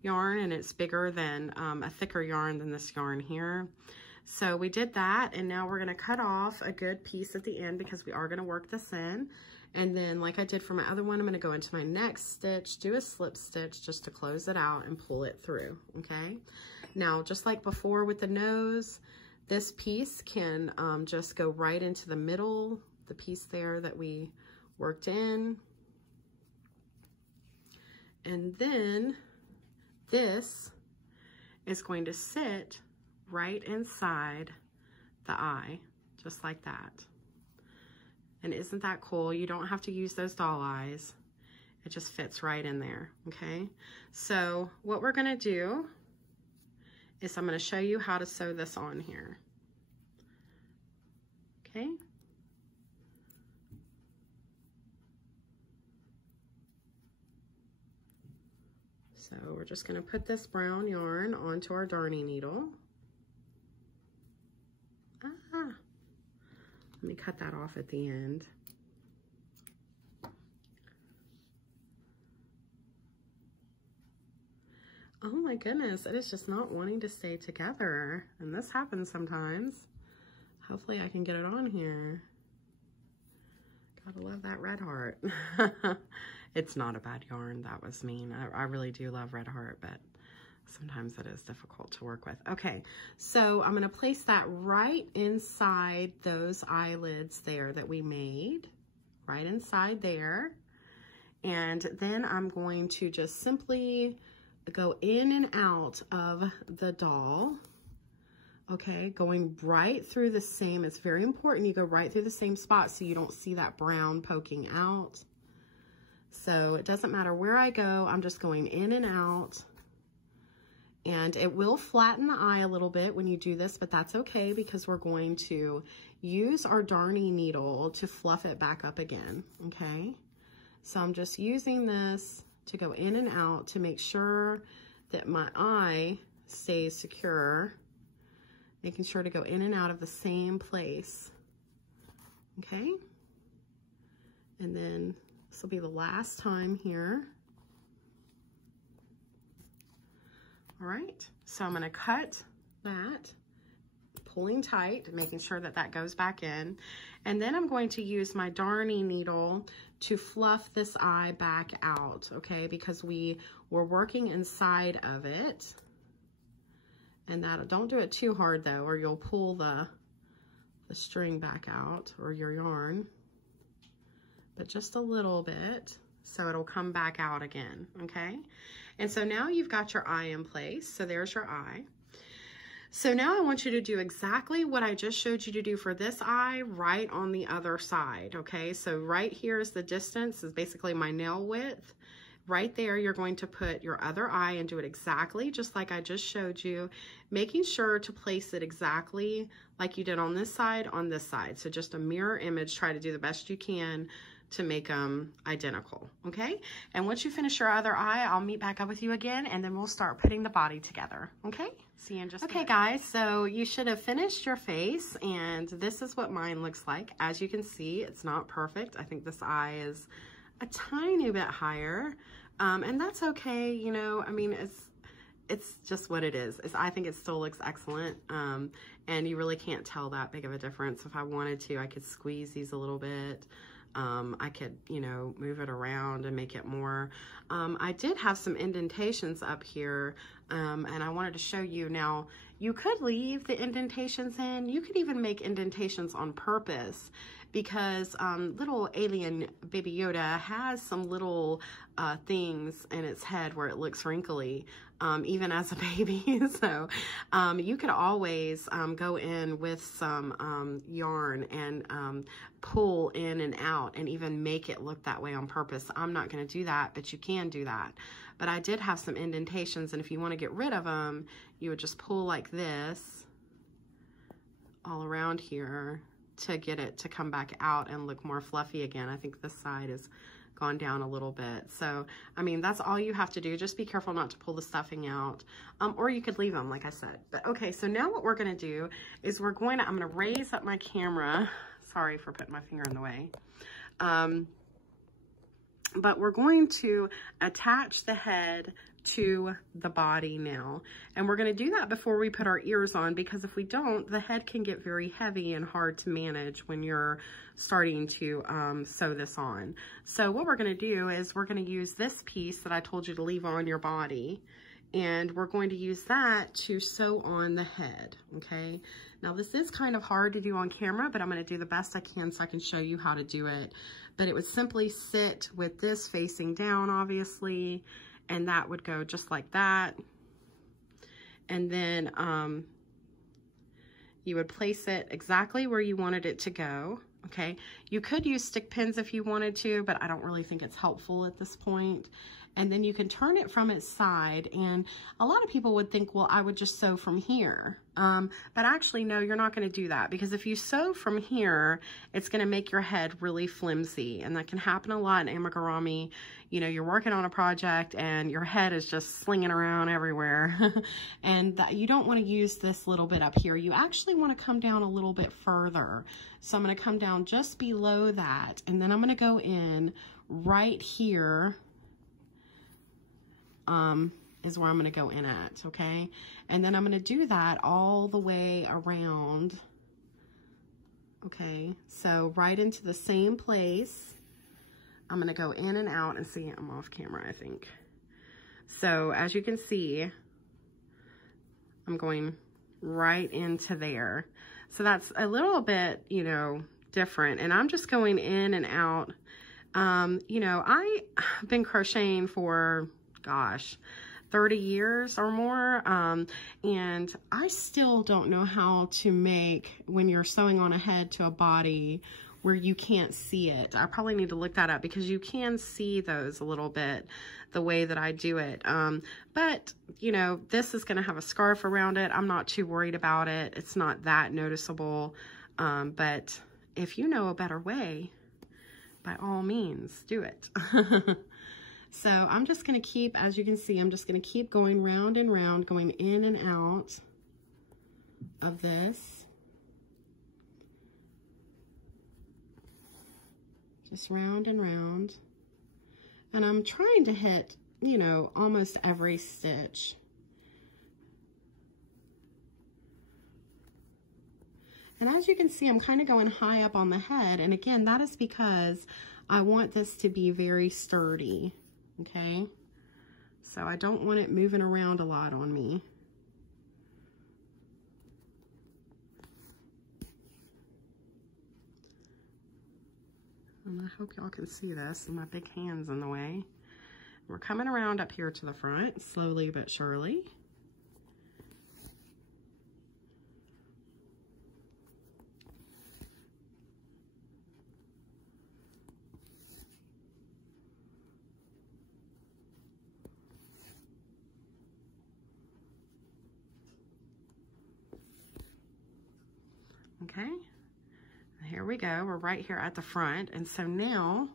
yarn, and it's bigger than a thicker yarn than this yarn here. So we did that, and now we're going to cut off a good piece at the end because we are going to work this in. And then like I did for my other one, I'm going to go into my next stitch, do a slip stitch just to close it out and pull it through, okay? Now, just like before with the nose, this piece can just go right into the middle, the piece there that we worked in. And then this is going to sit right inside the eye, just like that. And isn't that cool? You don't have to use those doll eyes. It just fits right in there, okay? So what we're gonna do is I'm going to show you how to sew this on here. Okay. So we're just going to put this brown yarn onto our darning needle. Let me cut that off at the end. Oh my goodness, it is just not wanting to stay together. And this happens sometimes. Hopefully I can get it on here. Gotta love that red heart. It's not a bad yarn, that was mean. I really do love red heart, but sometimes it is difficult to work with. Okay, so I'm gonna place that right inside those eyelids there that we made, right inside there. And then I'm going to just simply go in and out of the doll. Okay, going right through the same, it's very important you go right through the same spot so you don't see that brown poking out. So it doesn't matter where I go, I'm just going in and out. And it will flatten the eye a little bit when you do this, but that's okay because we're going to use our darning needle to fluff it back up again, okay? So I'm just using this to go in and out to make sure that my eye stays secure, making sure to go in and out of the same place, okay? And then this will be the last time here. All right, so I'm gonna cut that, pulling tight, making sure that that goes back in. And then I'm going to use my darning needle to fluff this eye back out, okay? Because we were working inside of it. And that, don't do it too hard though, or you'll pull the string back out, or your yarn. But just a little bit, so it'll come back out again, okay? And so now you've got your eye in place, so there's your eye. So now I want you to do exactly what I just showed you to do for this eye right on the other side, okay? So right here is the distance, is basically my nail width. Right there, you're going to put your other eye and do it exactly just like I just showed you, making sure to place it exactly like you did on this side, So just a mirror image, try to do the best you can to make them identical, okay? And once you finish your other eye, I'll meet back up with you again, and then we'll start putting the body together, okay? See you in just a minute. Okay, guys, so you should have finished your face, and this is what mine looks like. As you can see, it's not perfect. I think this eye is a tiny bit higher, and that's okay, you know. I mean, it's just what it is. I think it still looks excellent, and you really can't tell that big of a difference. If I wanted to, I could squeeze these a little bit. I could, you know, move it around and make it more. I did have some indentations up here, and I wanted to show you. Now, you could leave the indentations in. You could even make indentations on purpose, because little alien Baby Yoda has some little things in its head where it looks wrinkly, even as a baby. So you could always go in with some yarn and pull in and out and even make it look that way on purpose. I'm not going to do that, but you can do that. But I did have some indentations, and if you want to get rid of them, you would just pull like this all around here to get it to come back out and look more fluffy again. I think this side has gone down a little bit. So, I mean, that's all you have to do. Just be careful not to pull the stuffing out, or you could leave them, like I said. But okay, so now what we're gonna do is I'm gonna raise up my camera. Sorry for putting my finger in the way. But we're going to attach the head to the body now. And we're going to do that before we put our ears on, because if we don't, the head can get very heavy and hard to manage when you're starting to sew this on. So what we're going to do is we're going to use this piece that I told you to leave on your body, and we're going to use that to sew on the head, okay? Now this is kind of hard to do on camera, but I'm going to do the best I can so I can show you how to do it. But it would simply sit with this facing down, obviously, and that would go just like that. And then you would place it exactly where you wanted it to go, okay? You could use stick pins if you wanted to, but I don't really think it's helpful at this point. and then you can turn it from its side. And a lot of people would think, well, I would just sew from here. But actually, no, you're not going to do that, because if you sew from here, it's going to make your head really flimsy, and that can happen a lot in amigurumi. You know, you're working on a project and your head is just slinging around everywhere, and that you don't want to use this little bit up here. You actually want to come down a little bit further. So I'm going to come down just below that, and then I'm going to go in right here. Is where I'm going to go in at, okay? And then I'm going to do that all the way around, okay? So right into the same place. I'm going to go in and out, and see, I'm off camera, I think. So as you can see, I'm going right into there. So that's a little bit, you know, different. And I'm just going in and out. You know, I've been crocheting for, gosh, 30 years or more, and I still don't know how to make, when you're sewing on a head to a body where you can't see it. I probably need to look that up, because you can see those a little bit the way that I do it. But you know, this is going to have a scarf around it. I'm not too worried about it. It's not that noticeable. But if you know a better way, by all means, do it. So I'm just going to keep, as you can see, I'm just going to keep going round and round, going in and out of this. Just round and round. And I'm trying to hit, you know, almost every stitch. And as you can see, I'm kind of going high up on the head. And again, that is because I want this to be very sturdy. Okay, so I don't want it moving around a lot on me. And I hope y'all can see this, and my big hand's in the way. We're coming around up here to the front, slowly but surely. Okay, here we go. We're right here at the front. And so now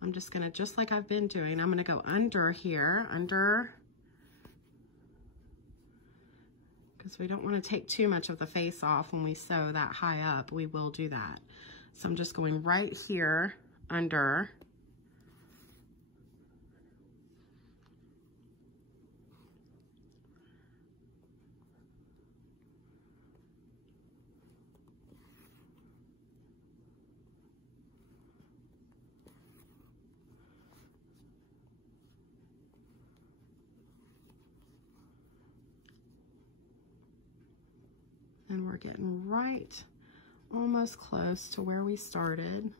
I'm just gonna, just like I've been doing, I'm gonna go under here, under, because we don't want to take too much of the face off when we sew that high up. We will do that. So I'm just going right here under. And we're getting right almost close to where we started.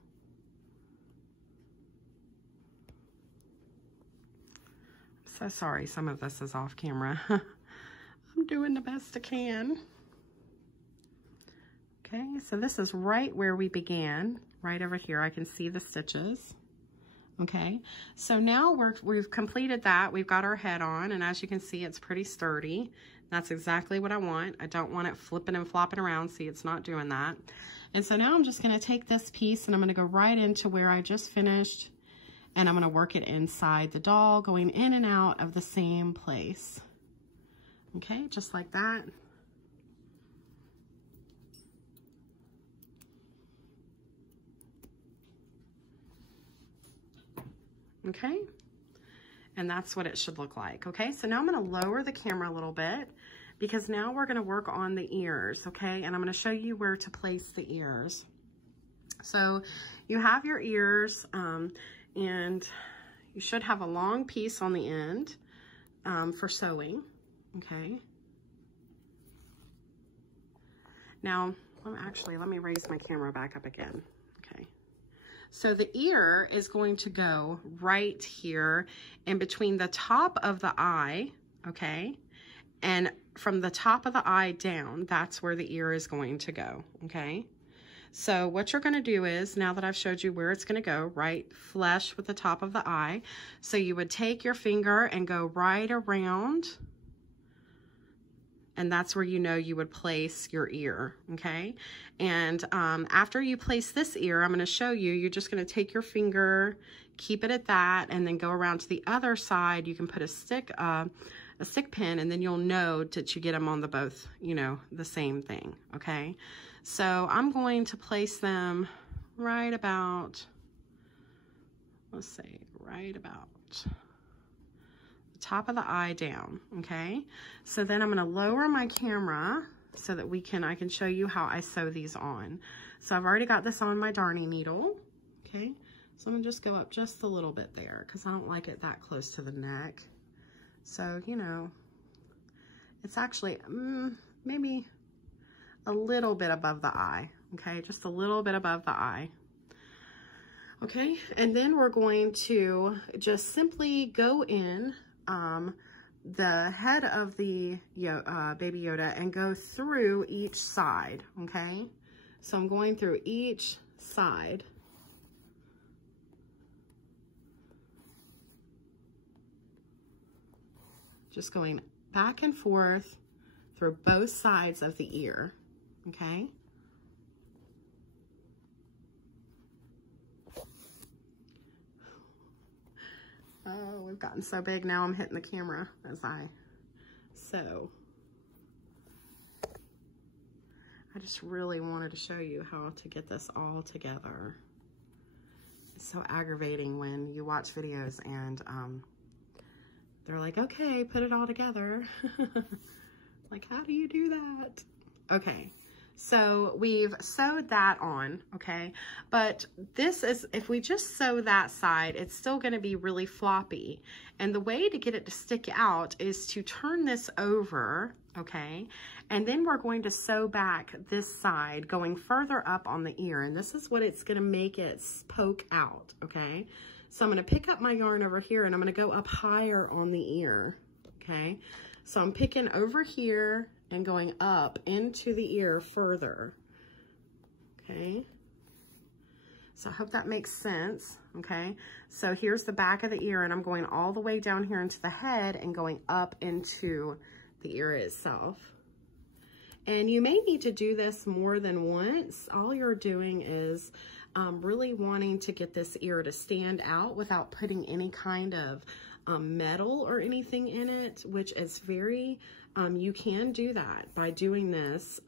I'm so sorry some of this is off camera. I'm doing the best I can. Okay, so this is right where we began, right over here. I can see the stitches. Okay, so now we've completed that. We've got our head on, and as you can see, it's pretty sturdy. That's exactly what I want. I don't want it flipping and flopping around. See, it's not doing that. And so now I'm just going to take this piece and I'm going to go right into where I just finished, and I'm going to work it inside the doll, going in and out of the same place. Okay, just like that. Okay, and that's what it should look like. Okay, so now I'm going to lower the camera a little bit, because now we're going to work on the ears. Okay, and I'm going to show you where to place the ears. So you have your ears, and you should have a long piece on the end for sewing. Okay, now let me raise my camera back up again. Okay, so the ear is going to go right here in between the top of the eye, okay? And from the top of the eye down, that's where the ear is going to go, okay? So what you're going to do is, now that I've showed you where it's going to go, right flush with the top of the eye. So you would take your finger and go right around, and that's where you know you would place your ear, okay? And after you place this ear, I'm going to show you, you're just going to take your finger, keep it at that, and then go around to the other side. You can put a stick pin, and then you'll know that you get them on the both, you know, the same thing, okay? So I'm going to place them right about, let's say, right about the top of the eye down, okay? So then I'm going to lower my camera so that I can show you how I sew these on. So I've already got this on my darning needle, okay? So I'm going to just go up just a little bit there because I don't like it that close to the neck. So, you know, it's actually maybe a little bit above the eye, okay? Just a little bit above the eye. Okay, and then we're going to just simply go in the head of the Baby Yoda and go through each side, okay? So I'm going through each side. Just going back and forth through both sides of the ear, okay? Oh, we've gotten so big now I'm hitting the camera as I sew. I just really wanted to show you how to get this all together. It's so aggravating when you watch videos and they're like, okay, put it all together. Like, how do you do that? Okay, so we've sewed that on, okay? But this is, if we just sew that side, it's still gonna be really floppy. And the way to get it to stick out is to turn this over, okay? And then we're going to sew back this side going further up on the ear. And this is what it's gonna make it poke out, okay? So I'm gonna pick up my yarn over here and I'm gonna go up higher on the ear, okay? So I'm picking over here and going up into the ear further, okay? So I hope that makes sense, okay? So here's the back of the ear and I'm going all the way down here into the head and going up into the ear itself. And you may need to do this more than once. All you're doing is really wanting to get this ear to stand out without putting any kind of metal or anything in it, which is very, you can do that by doing this.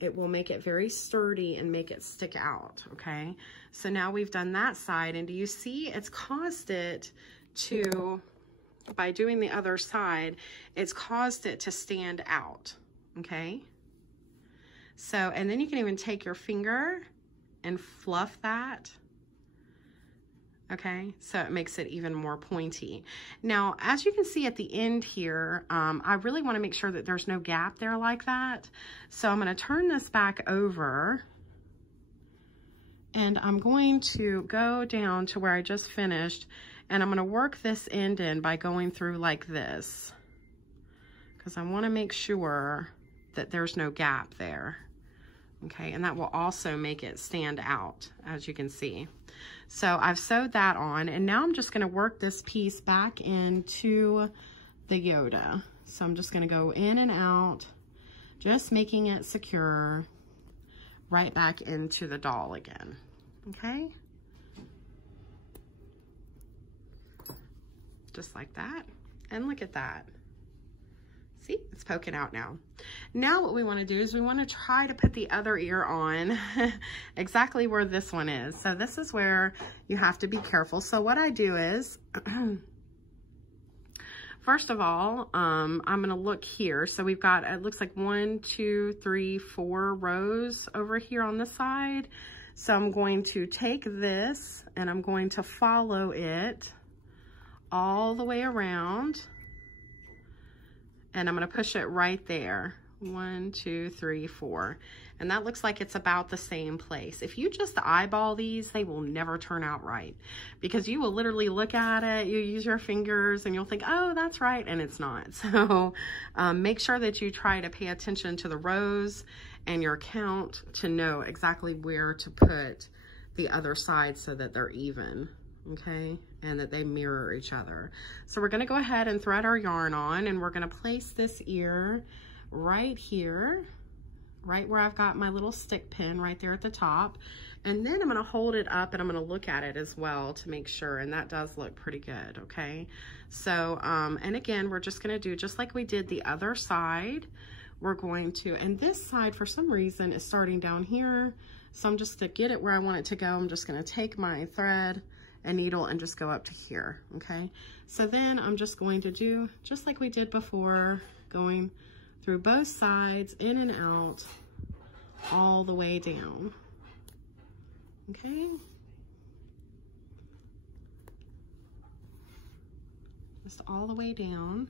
It will make it very sturdy and make it stick out, okay? So now we've done that side, and do you see it's caused it to, by doing the other side, it's caused it to stand out, okay? So, and then you can even take your finger and fluff that. Okay, so it makes it even more pointy. Now, as you can see at the end here, I really want to make sure that there's no gap there like that. So I'm going to turn this back over and I'm going to go down to where I just finished and I'm going to work this end in by going through like this because I want to make sure that there's no gap there. Okay, and that will also make it stand out, as you can see. So I've sewed that on, and now I'm just going to work this piece back into the Yoda. So I'm just going to go in and out, just making it secure, right back into the doll again. Okay? Just like that. And look at that. See, it's poking out now. Now what we want to do is we want to try to put the other ear on exactly where this one is. So this is where you have to be careful. So what I do is, first of all, I'm going to look here. So we've got, it looks like 1, 2, 3, 4 rows over here on this side. So I'm going to take this and I'm going to follow it all the way around. And I'm going to push it right there. 1, 2, 3, 4. And that looks like it's about the same place. If you just eyeball these, they will never turn out right. Because you will literally look at it, you use your fingers, and you'll think, oh, that's right, and it's not. So make sure that you try to pay attention to the rows and your count to know exactly where to put the other side so that they're even, okay, and that they mirror each other. So we're going to go ahead and thread our yarn on, and we're going to place this ear right here, right where I've got my little stick pin right there at the top. And then I'm going to hold it up and I'm going to look at it as well to make sure, and that does look pretty good, okay? So, and again, we're just going to do just like we did the other side. We're going to, and this side for some reason is starting down here. So I'm just to get it where I want it to go, I'm just going to take my thread and needle and just go up to here, okay? So then I'm just going to do just like we did before, going through both sides, in and out, all the way down, okay? Just all the way down.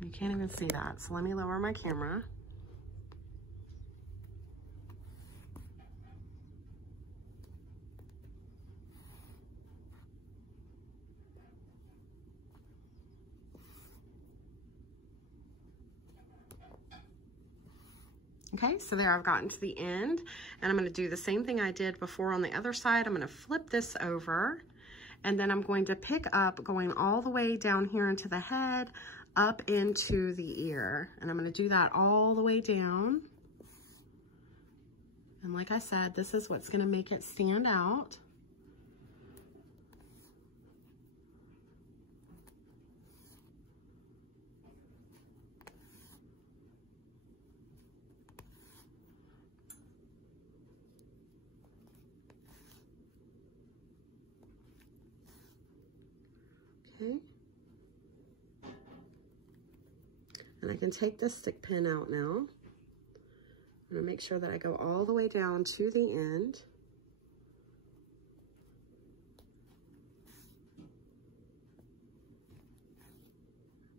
You can't even see that, so let me lower my camera. Okay, so there I've gotten to the end, and I'm going to do the same thing I did before on the other side. I'm going to flip this over, and then I'm going to pick up going all the way down here into the head, up into the ear, and I'm going to do that all the way down. And like I said, this is what's going to make it stand out. Okay. And I can take this stick pin out now. I'm going to make sure that I go all the way down to the end.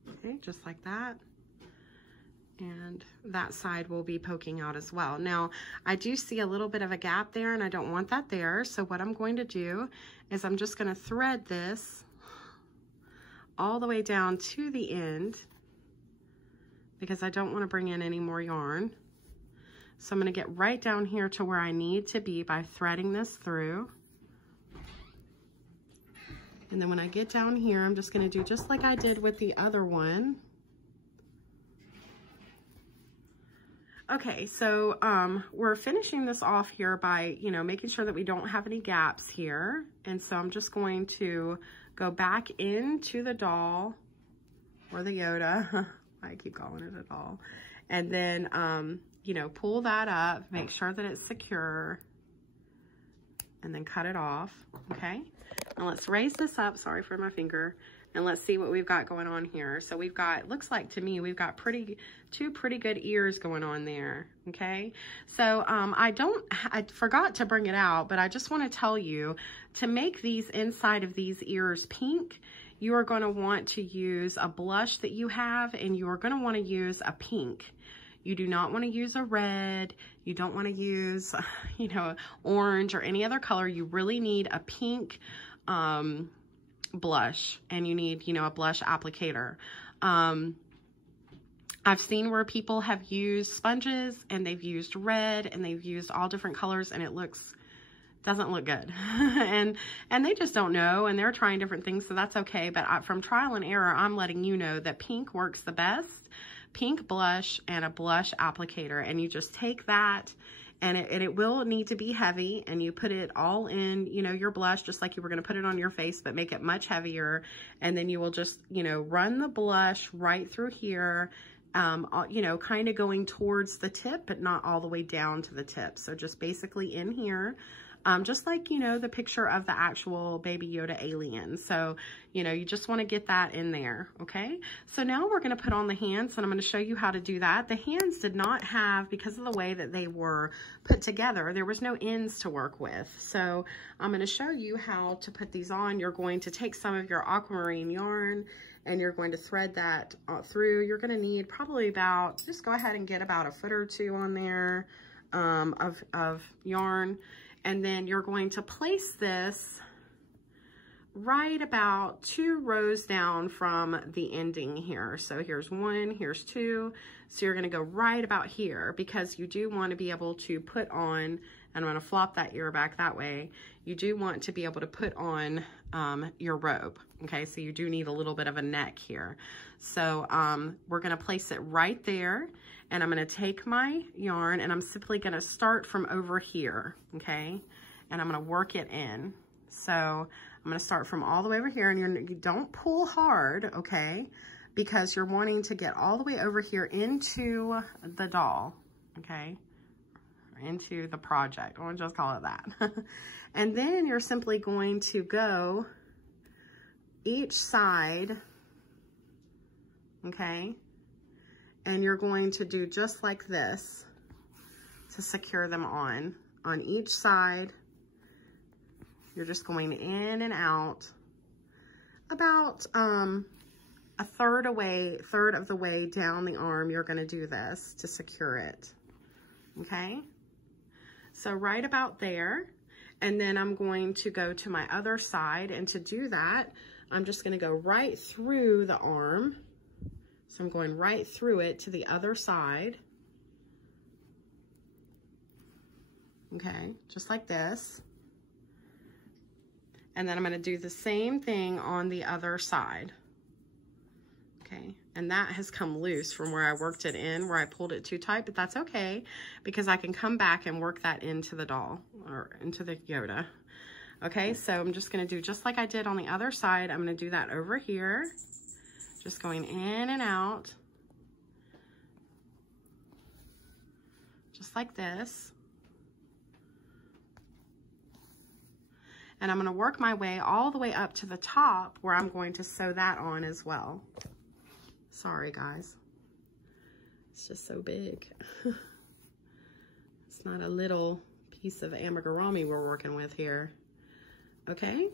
Okay, just like that. And that side will be poking out as well. Now, I do see a little bit of a gap there, and I don't want that there. So what I'm going to do is I'm just going to thread this all the way down to the end, because I don't want to bring in any more yarn. So I'm going to get right down here to where I need to be by threading this through. And then when I get down here, I'm just going to do just like I did with the other one. Okay, so we're finishing this off here by, you know, making sure that we don't have any gaps here. And so I'm just going to go back into the doll, or the Yoda. I keep calling it a doll. And then, you know, pull that up, make sure that it's secure, and then cut it off, okay? Now let's raise this up, sorry for my finger, and let's see what we've got going on here. So we've got, looks like to me, we've got two pretty good ears going on there, okay? So I forgot to bring it out, but I just want to tell you, to make these inside of these ears pink, you are going to want to use a blush that you have, and you are going to want to use a pink. You do not want to use a red. You don't want to use, you know, orange or any other color. You really need a pink blush, and you need, you know, a blush applicator. I've seen where people have used sponges, and they've used red, and they've used all different colors, and it doesn't look good. and they just don't know, and they're trying different things, so that's okay. But from trial and error, I'm letting you know that pink works the best. Pink blush and a blush applicator, and you just take that, and it will need to be heavy, and you put it all in, you know, your blush, just like you were going to put it on your face, but make it much heavier. And then you will just, you know, run the blush right through here, you know, kind of going towards the tip, but not all the way down to the tip. So just basically in here, just like, you know, the picture of the actual Baby Yoda alien. So, you know, you just want to get that in there, okay? So now we're going to put on the hands, and I'm going to show you how to do that. The hands did not have, because of the way that they were put together, there was no ends to work with. So I'm going to show you how to put these on. You're going to take some of your aquamarine yarn, and you're going to thread that through. You're going to need probably about, just go ahead and get about a foot or two on there of yarn. And then you're going to place this right about 2 rows down from the ending here. So here's 1, here's 2. So you're going to go right about here, because you do want to be able to put on, and I'm going to flop that ear back that way. You do want to be able to put on your robe. Okay, so you do need a little bit of a neck here. So we're going to place it right there, and I'm going to take my yarn and I'm simply going to start from over here. Okay, and I'm going to work it in. So I'm going to start from all the way over here, and you don't pull hard, okay, because you're wanting to get all the way over here into the doll, okay, into the project. I'll just call it that. And then you're simply going to go each side, okay, and you're going to do just like this to secure them on each side. You're just going in and out about a third of the way down the arm. You're going to do this to secure it. Okay, so right about there, and then I'm going to go to my other side, and to do that I'm just going to go right through the arm. So I'm going right through it to the other side. Okay, just like this. And then I'm going to do the same thing on the other side. Okay, and that has come loose from where I worked it in, where I pulled it too tight, but that's okay, because I can come back and work that into the doll, or into the Yoda. Okay, so I'm just going to do just like I did on the other side. I'm going to do that over here, just going in and out, just like this. And I'm going to work my way all the way up to the top, where I'm going to sew that on as well. Sorry, guys. It's just so big. It's not a little piece of amigurumi we're working with here. Okay?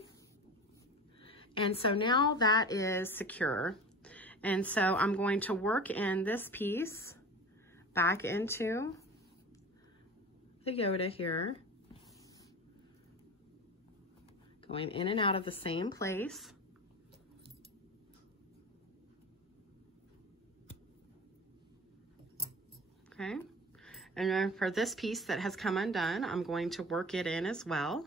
And so now that is secure. And so I'm going to work in this piece back into the Yoda here. Going in and out of the same place. Okay, and then for this piece that has come undone, I'm going to work it in as well.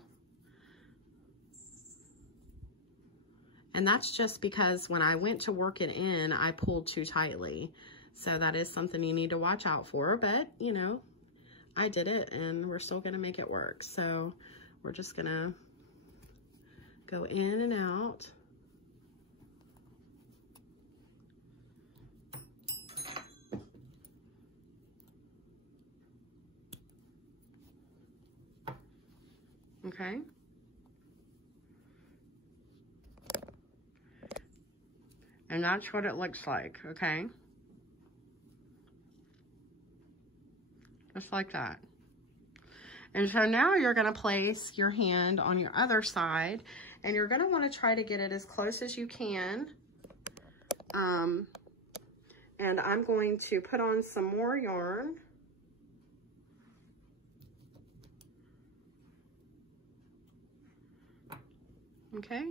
And that's just because when I went to work it in, I pulled too tightly. So that is something you need to watch out for, but you know, I did it and we're still gonna make it work. So we're just gonna go in and out. Okay. And that's what it looks like, okay? Just like that. And so now you're gonna place your hand on your other side, and you're gonna wanna try to get it as close as you can. And I'm going to put on some more yarn. Okay,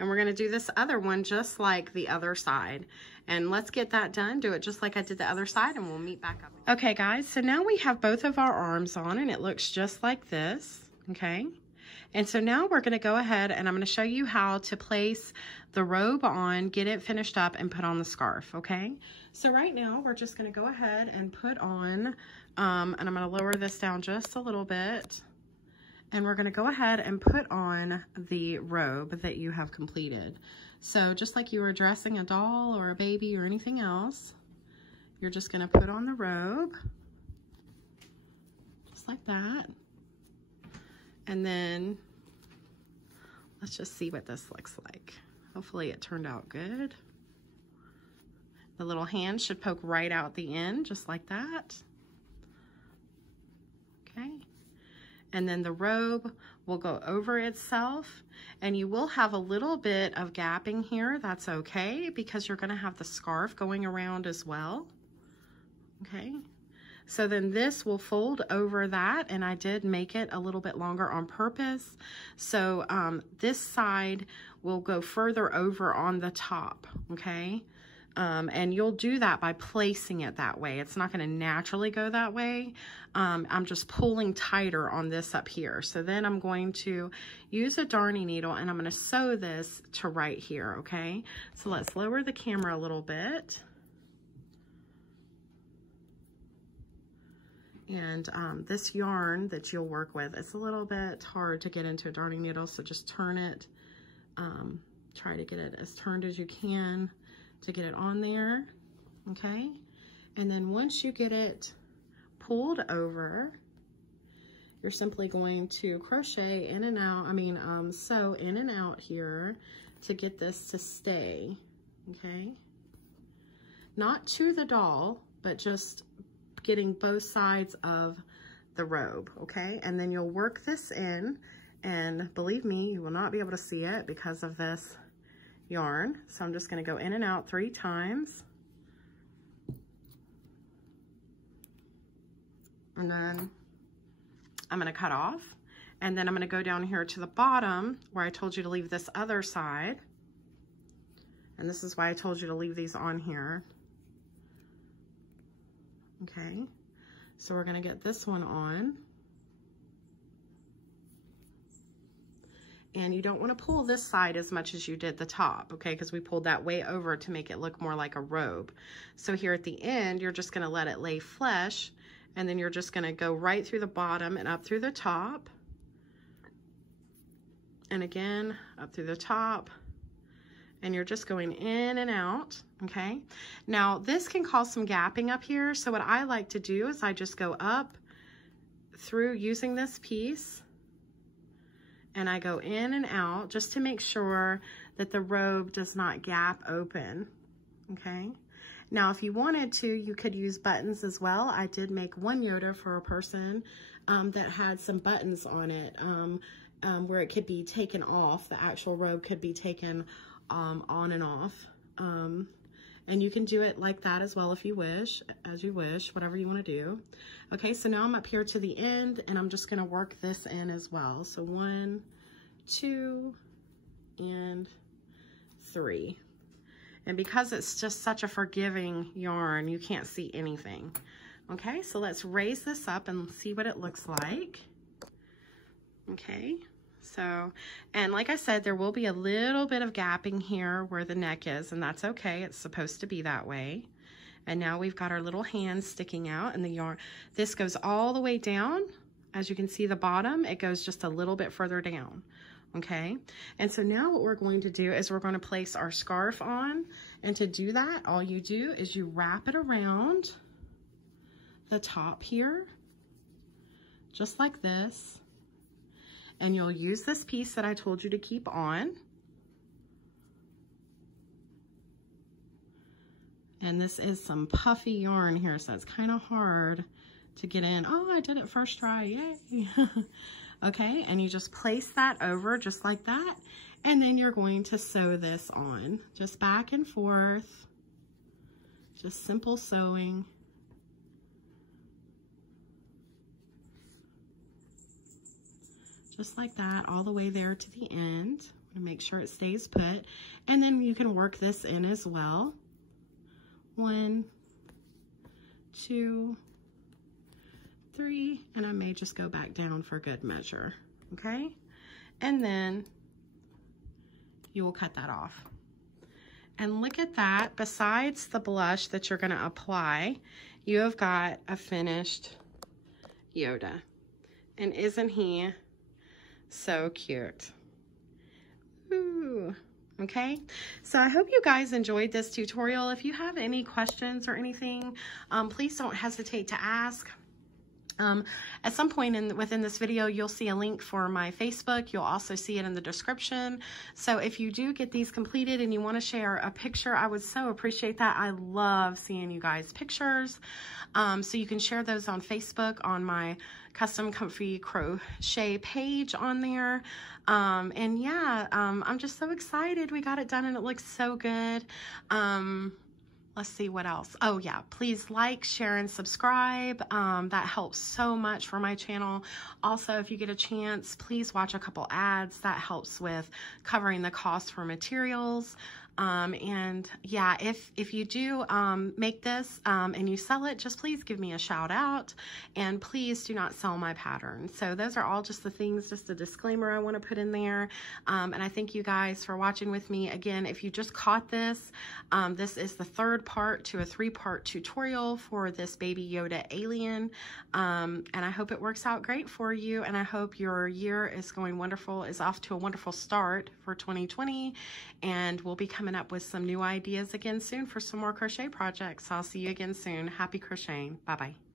and we're gonna do this other one just like the other side. And let's get that done. Do it just like I did the other side, and we'll meet back up. Okay, guys, so now we have both of our arms on, and it looks just like this, okay? And so now we're gonna go ahead and I'm gonna show you how to place the robe on, get it finished up, and put on the scarf, okay? So right now, we're just gonna go ahead and put on, and I'm gonna lower this down just a little bit. And we're gonna go ahead and put on the robe that you have completed. So just like you were dressing a doll or a baby or anything else, you're just gonna put on the robe, just like that. And then let's just see what this looks like. Hopefully it turned out good. The little hand should poke right out the end, just like that. Okay. And then the robe will go over itself, and you will have a little bit of gapping here. That's okay, because you're gonna have the scarf going around as well. Okay, So then this will fold over that, and I did make it a little bit longer on purpose. So this side will go further over on the top, okay? And you'll do that by placing it that way. It's not going to naturally go that way. I'm just pulling tighter on this up here. So then I'm going to use a darning needle and I'm going to sew this to right here, okay? So let's lower the camera a little bit. And this yarn that you'll work with, it's a little bit hard to get into a darning needle, so just turn it, try to get it as turned as you can to get it on there, okay? And then once you get it pulled over, you're simply going to crochet in and out, sew in and out here to get this to stay, okay? Not to the doll, but just getting both sides of the robe, okay? And then you'll work this in, and believe me, you will not be able to see it because of this yarn. So I'm just going to go in and out 3 times. And then I'm going to cut off. And then I'm going to go down here to the bottom where I told you to leave this other side. And this is why I told you to leave these on here. Okay, so we're going to get this one on. And you don't want to pull this side as much as you did the top, okay, because we pulled that way over to make it look more like a robe. So here at the end, you're just going to let it lay flush, and then you're just going to go right through the bottom and up through the top. And again, up through the top. And you're just going in and out, okay? Now, this can cause some gapping up here, so what I like to do is I just go up through using this piece, and I go in and out just to make sure that the robe does not gap open, okay? Now, if you wanted to, you could use buttons as well. I did make one Yoda for a person that had some buttons on it where it could be taken off. The actual robe could be taken on and off, and you can do it like that as well if you wish, whatever you want to do. Okay, so now I'm up here to the end, and I'm just going to work this in as well. So 1, 2, and 3. And because it's just such a forgiving yarn, you can't see anything. Okay, so let's raise this up and see what it looks like. Okay. So, and like I said, there will be a little bit of gapping here where the neck is, and that's okay. It's supposed to be that way. And now we've got our little hands sticking out, and the yarn, this goes all the way down. As you can see the bottom, it goes just a little bit further down. Okay. And so now what we're going to do is we're going to place our scarf on. And to do that, all you do is you wrap it around the top here, just like this. And you'll use this piece that I told you to keep on. And this is some puffy yarn here, so it's kind of hard to get in. Oh, I did it first try, yay. Okay, and you just place that over just like that. And then you're going to sew this on, just back and forth. Just simple sewing. Just like that, all the way there to the end. I'm gonna make sure it stays put. And then you can work this in as well. 1, 2, 3, and I may just go back down for good measure, okay? And then you will cut that off. And look at that, besides the blush that you're gonna apply, you have got a finished Yoda. And isn't he so cute? Ooh. Okay, so I hope you guys enjoyed this tutorial. If you have any questions or anything, please don't hesitate to ask. At some point within this video, you'll see a link for my Facebook. You'll also see it in the description. So if you do get these completed and you want to share a picture, I would so appreciate that. I love seeing you guys' pictures. So you can share those on Facebook on my Custom Comfy Crochet page on there. And yeah, I'm just so excited. We got it done and it looks so good. let's see what else. Oh yeah, please like, share, and subscribe. That helps so much for my channel. Also, if you get a chance, please watch a couple ads. That helps with covering the cost for materials. And yeah, if you do make this and you sell it, just please give me a shout out, and please do not sell my pattern. So those are all just the things, just a disclaimer I want to put in there. And I thank you guys for watching with me. Again, if you just caught this, this is the third part to a 3-part tutorial for this Baby Yoda alien. And I hope it works out great for you, and I hope your year is going wonderful, is off to a wonderful start for 2020, and we'll be coming up with some new ideas again soon for some more crochet projects. I'll see you again soon. Happy crocheting. Bye-bye.